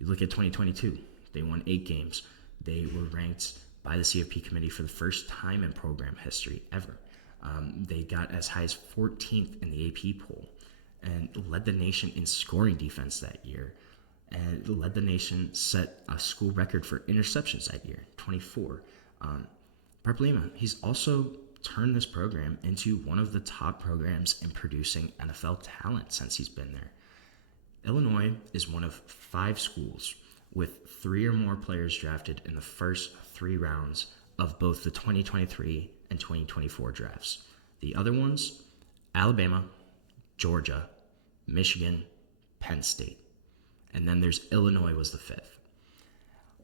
You look at 2022, they won 8 games. They were ranked by the CFP committee for the first time in program history ever. They got as high as 14th in the AP poll and led the nation in scoring defense that year, and led the nation, set a school record for interceptions that year, 24. Brett Bielema, he's also turned this program into one of the top programs in producing NFL talent since he's been there. Illinois is one of 5 schools with 3 or more players drafted in the first 3 rounds of both the 2023 and 2024 drafts. The other ones, Alabama, Georgia, Michigan, Penn State. And then there's Illinois was the 5th.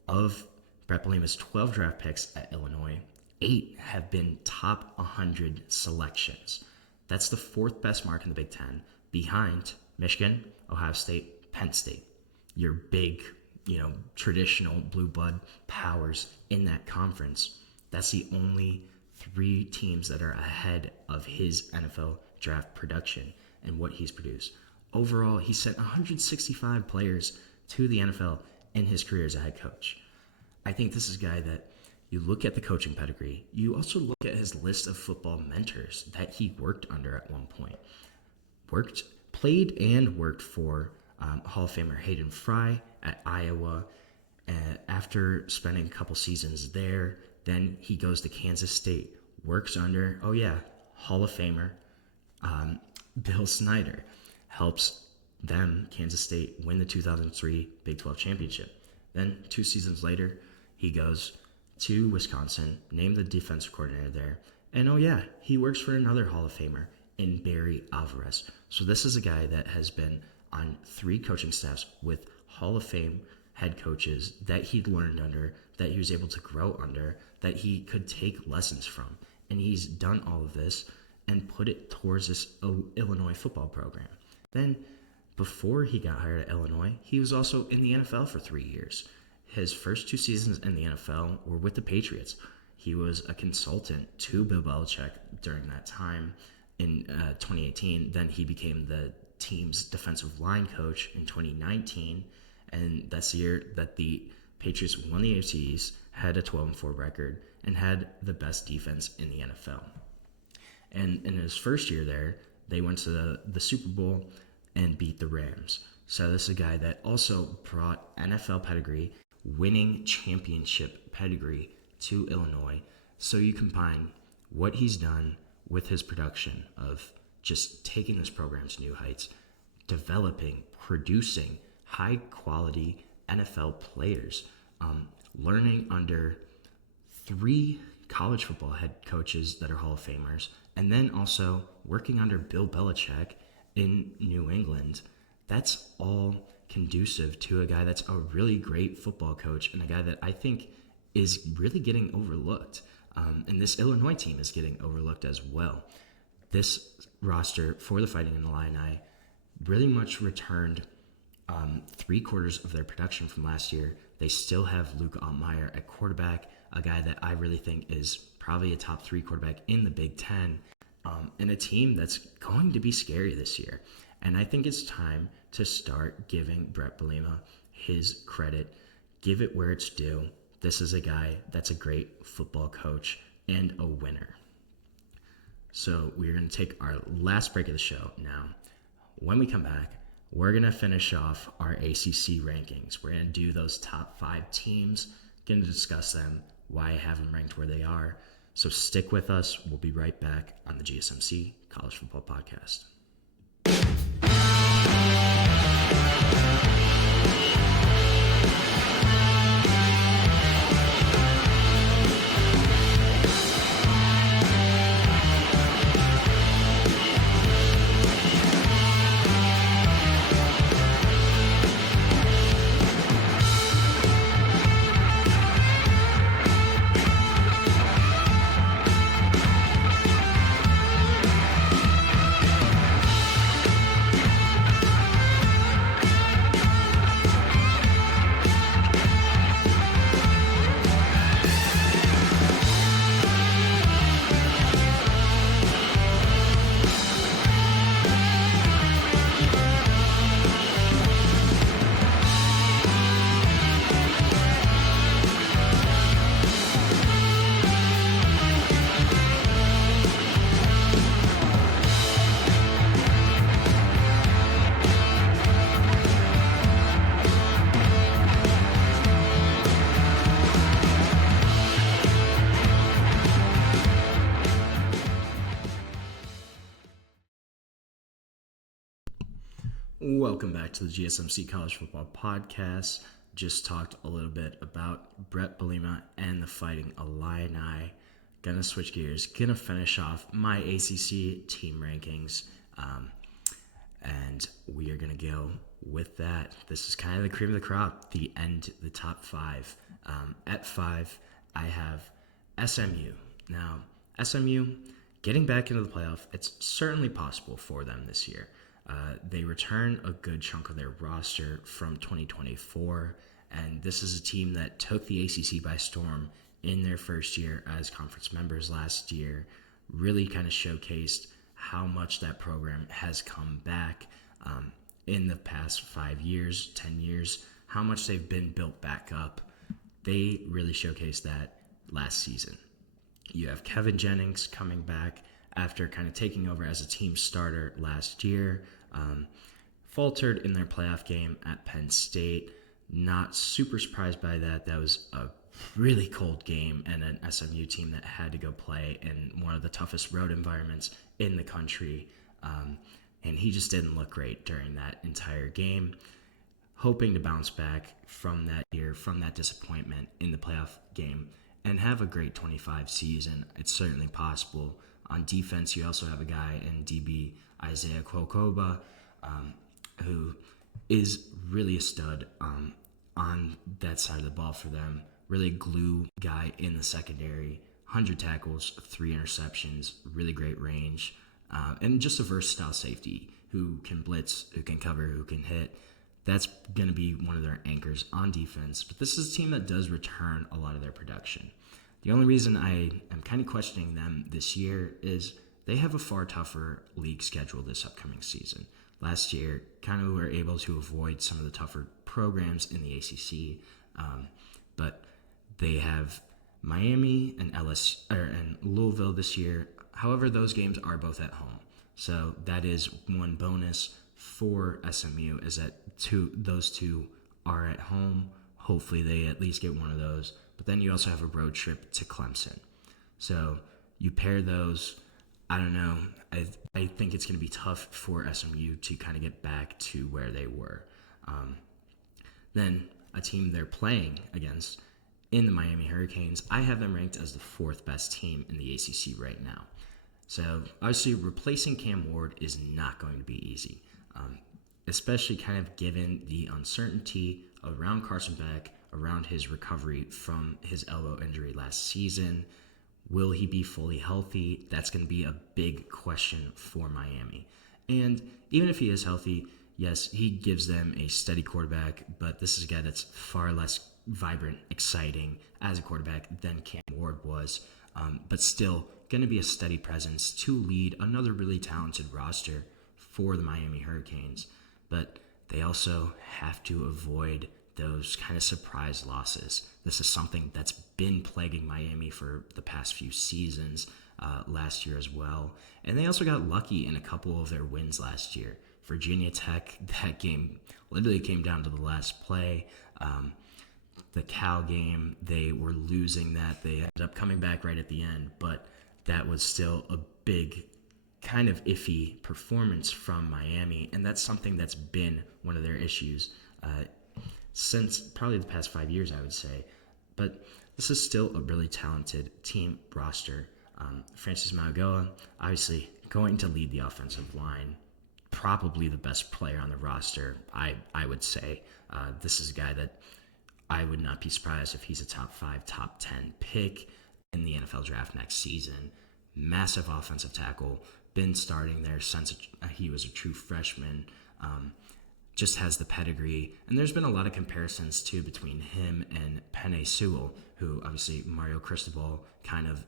Of Brett Bielema's 12 draft picks at Illinois, 8 have been top 100 selections. That's the 4th best mark in the Big Ten, behind Michigan, Ohio State, Penn State. Your big, traditional blue blood powers in that conference. That's the only 3 teams that are ahead of his NFL draft production and what he's produced. Overall, he sent 165 players to the NFL in his career as a head coach. I think this is a guy that you look at the coaching pedigree. You also look at his list of football mentors that he worked under at one point. Played and worked for Hall of Famer Hayden Fry at Iowa. After spending a couple seasons there, then he goes to Kansas State, works under, Hall of Famer Bill Snyder. Helps them, Kansas State, win the 2003 Big 12 championship. Then 2 seasons later, he goes to Wisconsin, named the defensive coordinator there. And he works for another Hall of Famer in Barry Alvarez. So this is a guy that has been on 3 coaching staffs with Hall of Fame head coaches that he'd learned under, that he was able to grow under, that he could take lessons from. And he's done all of this and put it towards this Illinois football program. Then, before he got hired at Illinois, he was also in the NFL for 3 years. His first 2 seasons in the NFL were with the Patriots. He was a consultant to Bill Belichick during that time in 2018. Then he became the team's defensive line coach in 2019. And that's the year that the Patriots won the AFC East, had a 12-4 record, and had the best defense in the NFL. And in his first year there, they went to the Super Bowl and beat the Rams. So this is a guy that also brought NFL pedigree, winning championship pedigree to Illinois. So you combine what he's done with his production of just taking this program to new heights, developing, producing high-quality NFL players, learning under 3 college football head coaches that are Hall of Famers, and then also working under Bill Belichick in New England. That's all conducive to a guy that's a really great football coach and a guy that I think is really getting overlooked. And this Illinois team is getting overlooked as well. This roster for the Fighting Illini really much returned 3/4 of their production from last year. They still have Luke Altmaier at quarterback, a guy that I really think is probably a top 3 quarterback in the Big Ten, and a team that's going to be scary this year. And I think it's time to start giving Brett Bielema his credit, give it where it's due. This is a guy that's a great football coach and a winner. So we're going to take our last break of the show now. When we come back, we're going to finish off our ACC rankings. We're going to do those top 5 teams, going to discuss them, why I have them ranked where they are. So stick with us. We'll be right back on the GSMC College Football Podcast. Welcome back to the GSMC College Football Podcast. Just talked a little bit about Brett Bielema and the Fighting Illini. Gonna switch gears. Gonna finish off my ACC team rankings. And we are going to go with that. This is kind of the cream of the crop, the top 5. At 5, I have SMU. Now, SMU getting back into the playoff, it's certainly possible for them this year. They return a good chunk of their roster from 2024, and this is a team that took the ACC by storm in their first year as conference members last year, really kind of showcased how much that program has come back in the past 5 years, 10 years, how much they've been built back up. They really showcased that last season. You have Kevin Jennings coming back after kind of taking over as a team starter last year. Faltered in their playoff game at Penn State. Not super surprised by that. That was a really cold game and an SMU team that had to go play in one of the toughest road environments in the country. And he just didn't look great during that entire game. Hoping to bounce back from that year, from that disappointment in the playoff game, and have a great 25 season. It's certainly possible. On defense, you also have a guy in DB, Isaiah Kwokoba, who is really a stud on that side of the ball for them. Really glue guy in the secondary. 100 tackles, 3 interceptions, really great range, and just a versatile safety who can blitz, who can cover, who can hit. That's going to be one of their anchors on defense. But this is a team that does return a lot of their production. The only reason I am kind of questioning them this year is they have a far tougher league schedule this upcoming season. Last year, kind of were able to avoid some of the tougher programs in the ACC, but they have Miami and and Louisville this year. However, those games are both at home, so that is one bonus for SMU is that those two are at home. Hopefully, they at least get one of those. But then you also have a road trip to Clemson, so you pair those. I don't know. I think it's going to be tough for SMU to kind of get back to where they were. Then a team they're playing against in the Miami Hurricanes, I have them ranked as the 4th best team in the ACC right now. So obviously replacing Cam Ward is not going to be easy, especially kind of given the uncertainty around Carson Beck, around his recovery from his elbow injury last season. Will he be fully healthy? That's going to be a big question for Miami. And even if he is healthy, yes, he gives them a steady quarterback, but this is a guy that's far less vibrant, exciting as a quarterback than Cam Ward was, but still going to be a steady presence to lead another really talented roster for the Miami Hurricanes. But they also have to avoid those kind of surprise losses. This is something that's been plaguing Miami for the past few seasons, last year as well. And they also got lucky in a couple of their wins last year. Virginia Tech, that game literally came down to the last play. The Cal game, they were losing that. They ended up coming back right at the end, but that was still a big kind of iffy performance from Miami, and that's something that's been one of their issues since probably the past 5 years, I would say. But this is still a really talented team roster. Francis Mauigoa, obviously going to lead the offensive line, probably the best player on the roster, I would say. This is a guy that I would not be surprised if he's a top 5, top 10 pick in the NFL draft next season. Massive offensive tackle, been starting there since he was a true freshman. Just has the pedigree. And there's been a lot of comparisons, too, between him and Penei Sewell, who obviously Mario Cristobal kind of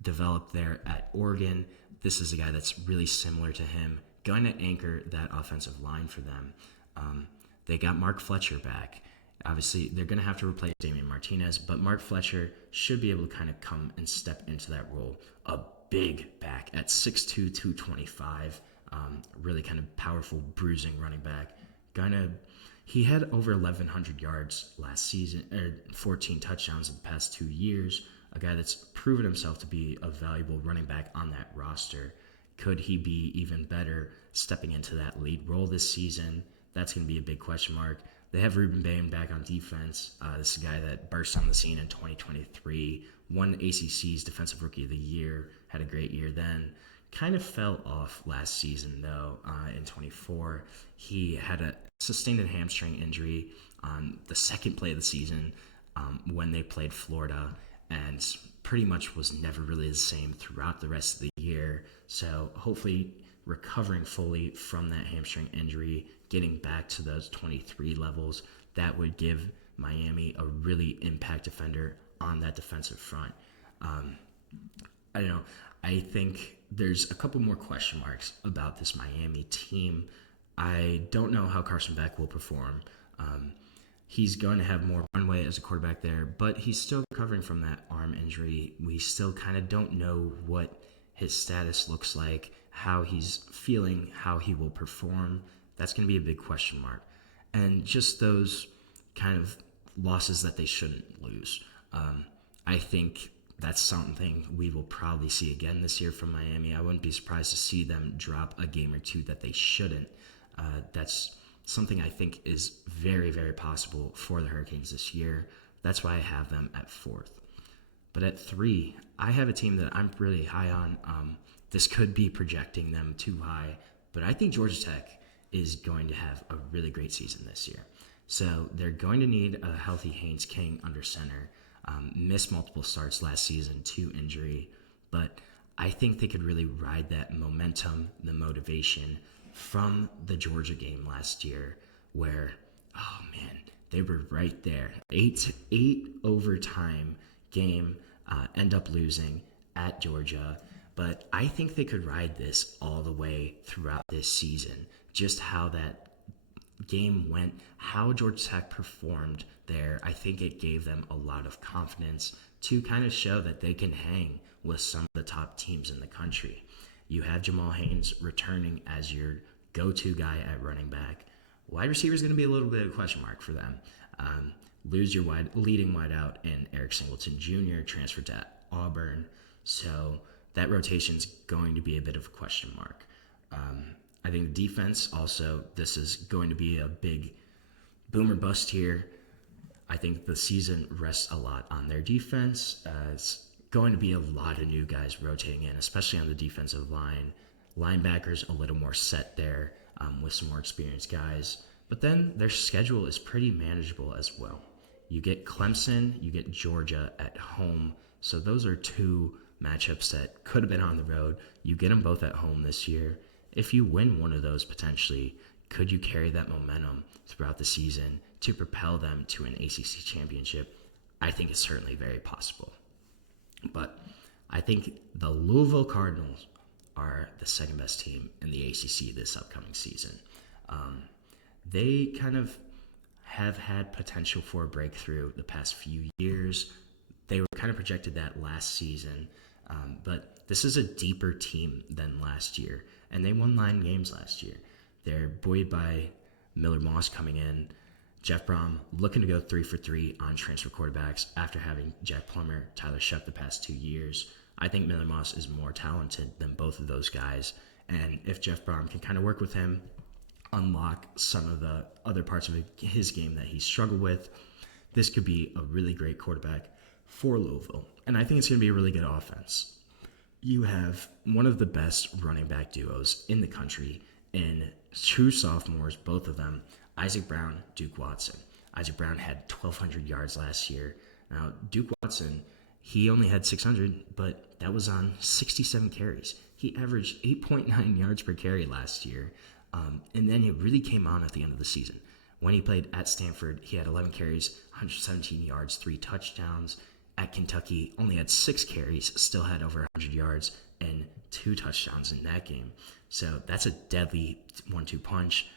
developed there at Oregon. This is a guy that's really similar to him, going to anchor that offensive line for them. They got Mark Fletcher back. Obviously, they're going to have to replace Damian Martinez, but Mark Fletcher should be able to kind of come and step into that role. A big back at 6'2", 225, really kind of powerful, bruising running back. He had over 1,100 yards last season, 14 touchdowns in the past 2 years. A guy that's proven himself to be a valuable running back on that roster. Could he be even better stepping into that lead role this season? That's going to be a big question mark. They have Ruben Bain back on defense. This is a guy that burst on the scene in 2023, won the ACC's Defensive Rookie of the Year, had a great year then. kind of fell off last season, though. In 24, he had sustained a hamstring injury on the second play of the season when they played Florida, and pretty much was never really the same throughout the rest of the year. So hopefully recovering fully from that hamstring injury, getting back to those 23 levels, that would give Miami a really impact defender on that defensive front. I don't know. I think there's a couple more question marks about this Miami team. I don't know how Carson Beck will perform. He's going to have more runway as a quarterback there, but he's still recovering from that arm injury. We still kind of don't know what his status looks like, how he's feeling, how he will perform. That's going to be a big question mark. And just those kind of losses that they shouldn't lose. I think that's something we will probably see again this year from Miami. I wouldn't be surprised to see them drop a game or two that they shouldn't. That's something I think is very, very possible for the Hurricanes this year. That's why I have them at 4th. But at 3, I have a team that I'm really high on. This could be projecting them too high, but I think Georgia Tech is going to have a really great season this year. So they're going to need a healthy Haynes King under center. Missed multiple starts last season to injury, but I think they could really ride that momentum, the motivation from the Georgia game last year where, oh man, they were right there. 8 overtime game, end up losing at Georgia. But I think they could ride this all the way throughout this season. Just how that game went, how Georgia Tech performed there, I think it gave them a lot of confidence to kind of show that they can hang with some of the top teams in the country. You have Jamal Haynes returning as your go-to guy at running back. Wide receiver is going to be a little bit of a question mark for them. Lose your leading wideout in Eric Singleton Jr., transferred to Auburn. So that rotation is going to be a bit of a question mark. I think defense also, this is going to be a big boom or bust here. I think the season rests a lot on their defense. It's going to be a lot of new guys rotating in, especially on the defensive line. Linebackers a little more set there with some more experienced guys. But then their schedule is pretty manageable as well. You get Clemson, you get Georgia at home. So those are 2 matchups that could have been on the road. You get them both at home this year. If you win one of those potentially, could you carry that momentum throughout the season to propel them to an ACC championship? I think it's certainly very possible. But I think the Louisville Cardinals are the second best team in the ACC this upcoming season. They kind of have had potential for a breakthrough the past few years. They were kind of projected that last season, but this is a deeper team than last year, and they won 9 games last year. They're buoyed by Miller Moss coming in, Jeff Brom looking to go 3 for 3 on transfer quarterbacks after having Jack Plummer, Tyler Shep the past 2 years. I think Miller Moss is more talented than both of those guys, and if Jeff Brom can kind of work with him, unlock some of the other parts of his game that he struggled with, this could be a really great quarterback for Louisville. And I think it's going to be a really good offense. You have one of the best running back duos in the country in true sophomores, both of them, Isaac Brown, Duke Watson. Isaac Brown had 1,200 yards last year. Now, Duke Watson, he only had 600, but that was on 67 carries. He averaged 8.9 yards per carry last year. And then it really came on at the end of the season. When he played at Stanford, he had 11 carries, 117 yards, 3 touchdowns. At Kentucky, only had 6 carries, still had over 100 yards and 2 touchdowns in that game. So that's a deadly 1-2 punch.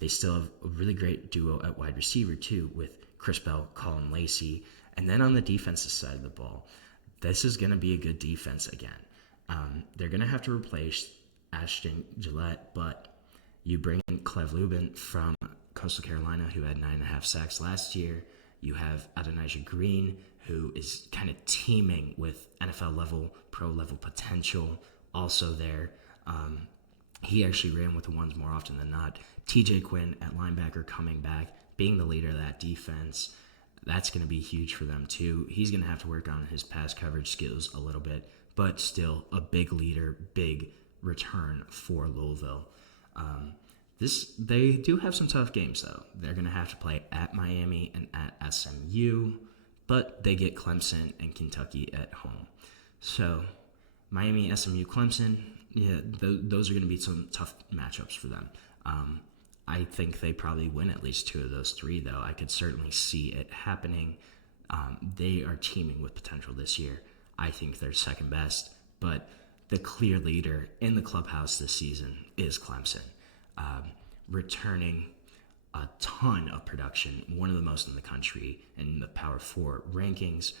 They still have a really great duo at wide receiver, too, with Chris Bell, Colin Lacey. And then on the defensive side of the ball, this is going to be a good defense again. They're going to have to replace Ashton Gillette, but you bring in Clev Lubin from Coastal Carolina, who had 9.5 sacks last year. You have Adonijah Green, who is kind of teaming with NFL level, pro level potential also there. He actually ran with the ones more often than not. TJ Quinn at linebacker coming back, being the leader of that defense. That's going to be huge for them too. He's going to have to work on his pass coverage skills a little bit, but still a big leader, big return for Louisville. They do have some tough games, though. They're going to have to play at Miami and at SMU, but they get Clemson and Kentucky at home. So Miami, SMU, Clemson, yeah, those are going to be some tough matchups for them. I think they probably win at least 2 of those 3, though. I could certainly see it happening. They are teaming with potential this year. I think they're second best, but the clear leader in the clubhouse this season is Clemson. Returning a ton of production, one of the most in the country in the Power 4 rankings.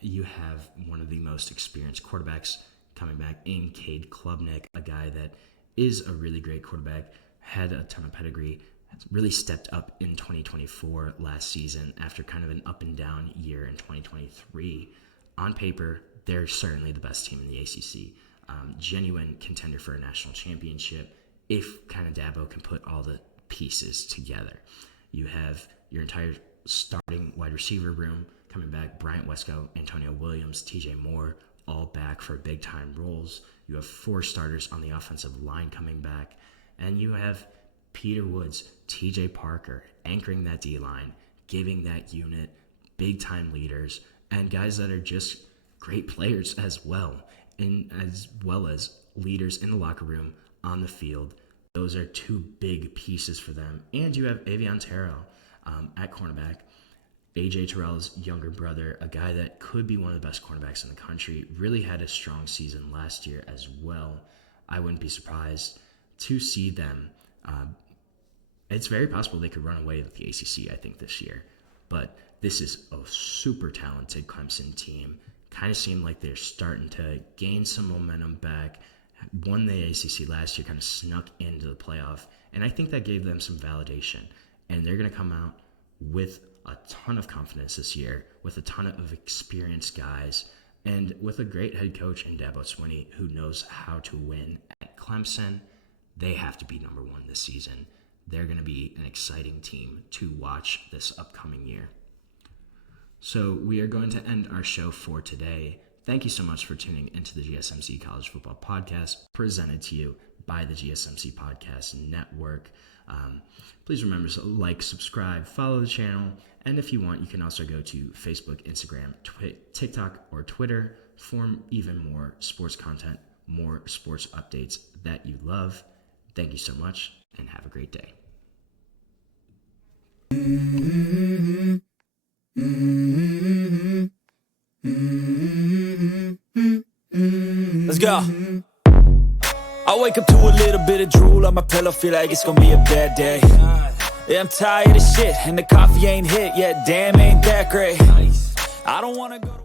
You have one of the most experienced quarterbacks coming back in Cade Klubnik, a guy that is a really great quarterback, had a ton of pedigree, really stepped up in 2024 last season after kind of an up and down year in 2023. On paper, they're certainly the best team in the ACC. Genuine contender for a national championship if kind of Dabo can put all the pieces together. You have your entire starting wide receiver room coming back: Bryant Wesco, Antonio Williams, TJ Moore, all back for big-time roles. You have 4 starters on the offensive line coming back. And you have Peter Woods, TJ Parker anchoring that D-line, giving that unit big-time leaders, and guys that are just great players as well, and as well as leaders in the locker room, on the field. Those are 2 big pieces for them. And you have Avion Terrell at cornerback, A.J. Terrell's younger brother, a guy that could be one of the best cornerbacks in the country, really had a strong season last year as well. I wouldn't be surprised to see them. It's very possible they could run away with the ACC, I think, this year. But this is a super talented Clemson team. Kind of seemed like they're starting to gain some momentum back. Won the ACC last year, kind of snuck into the playoff. And I think that gave them some validation. And they're going to come out with a ton of confidence this year, with a ton of experienced guys, and with a great head coach in Dabo Swinney who knows how to win at Clemson. They have to be number 1 this season. They're going to be an exciting team to watch this upcoming year. So we are going to end our show for today. Thank you so much for tuning into the GSMC College Football Podcast, presented to you by the GSMC Podcast Network. Please remember to like, subscribe, follow the channel, and if you want, you can also go to Facebook, Instagram, TikTok, or Twitter for even more sports content, more sports updates that you love. Thank you so much, and have a great day. Let's go. I wake up to a little bit of drool on my pillow, feel like it's gonna be a bad day. Yeah, I'm tired of shit, and the coffee ain't hit yet, damn, ain't that great. I don't wanna go to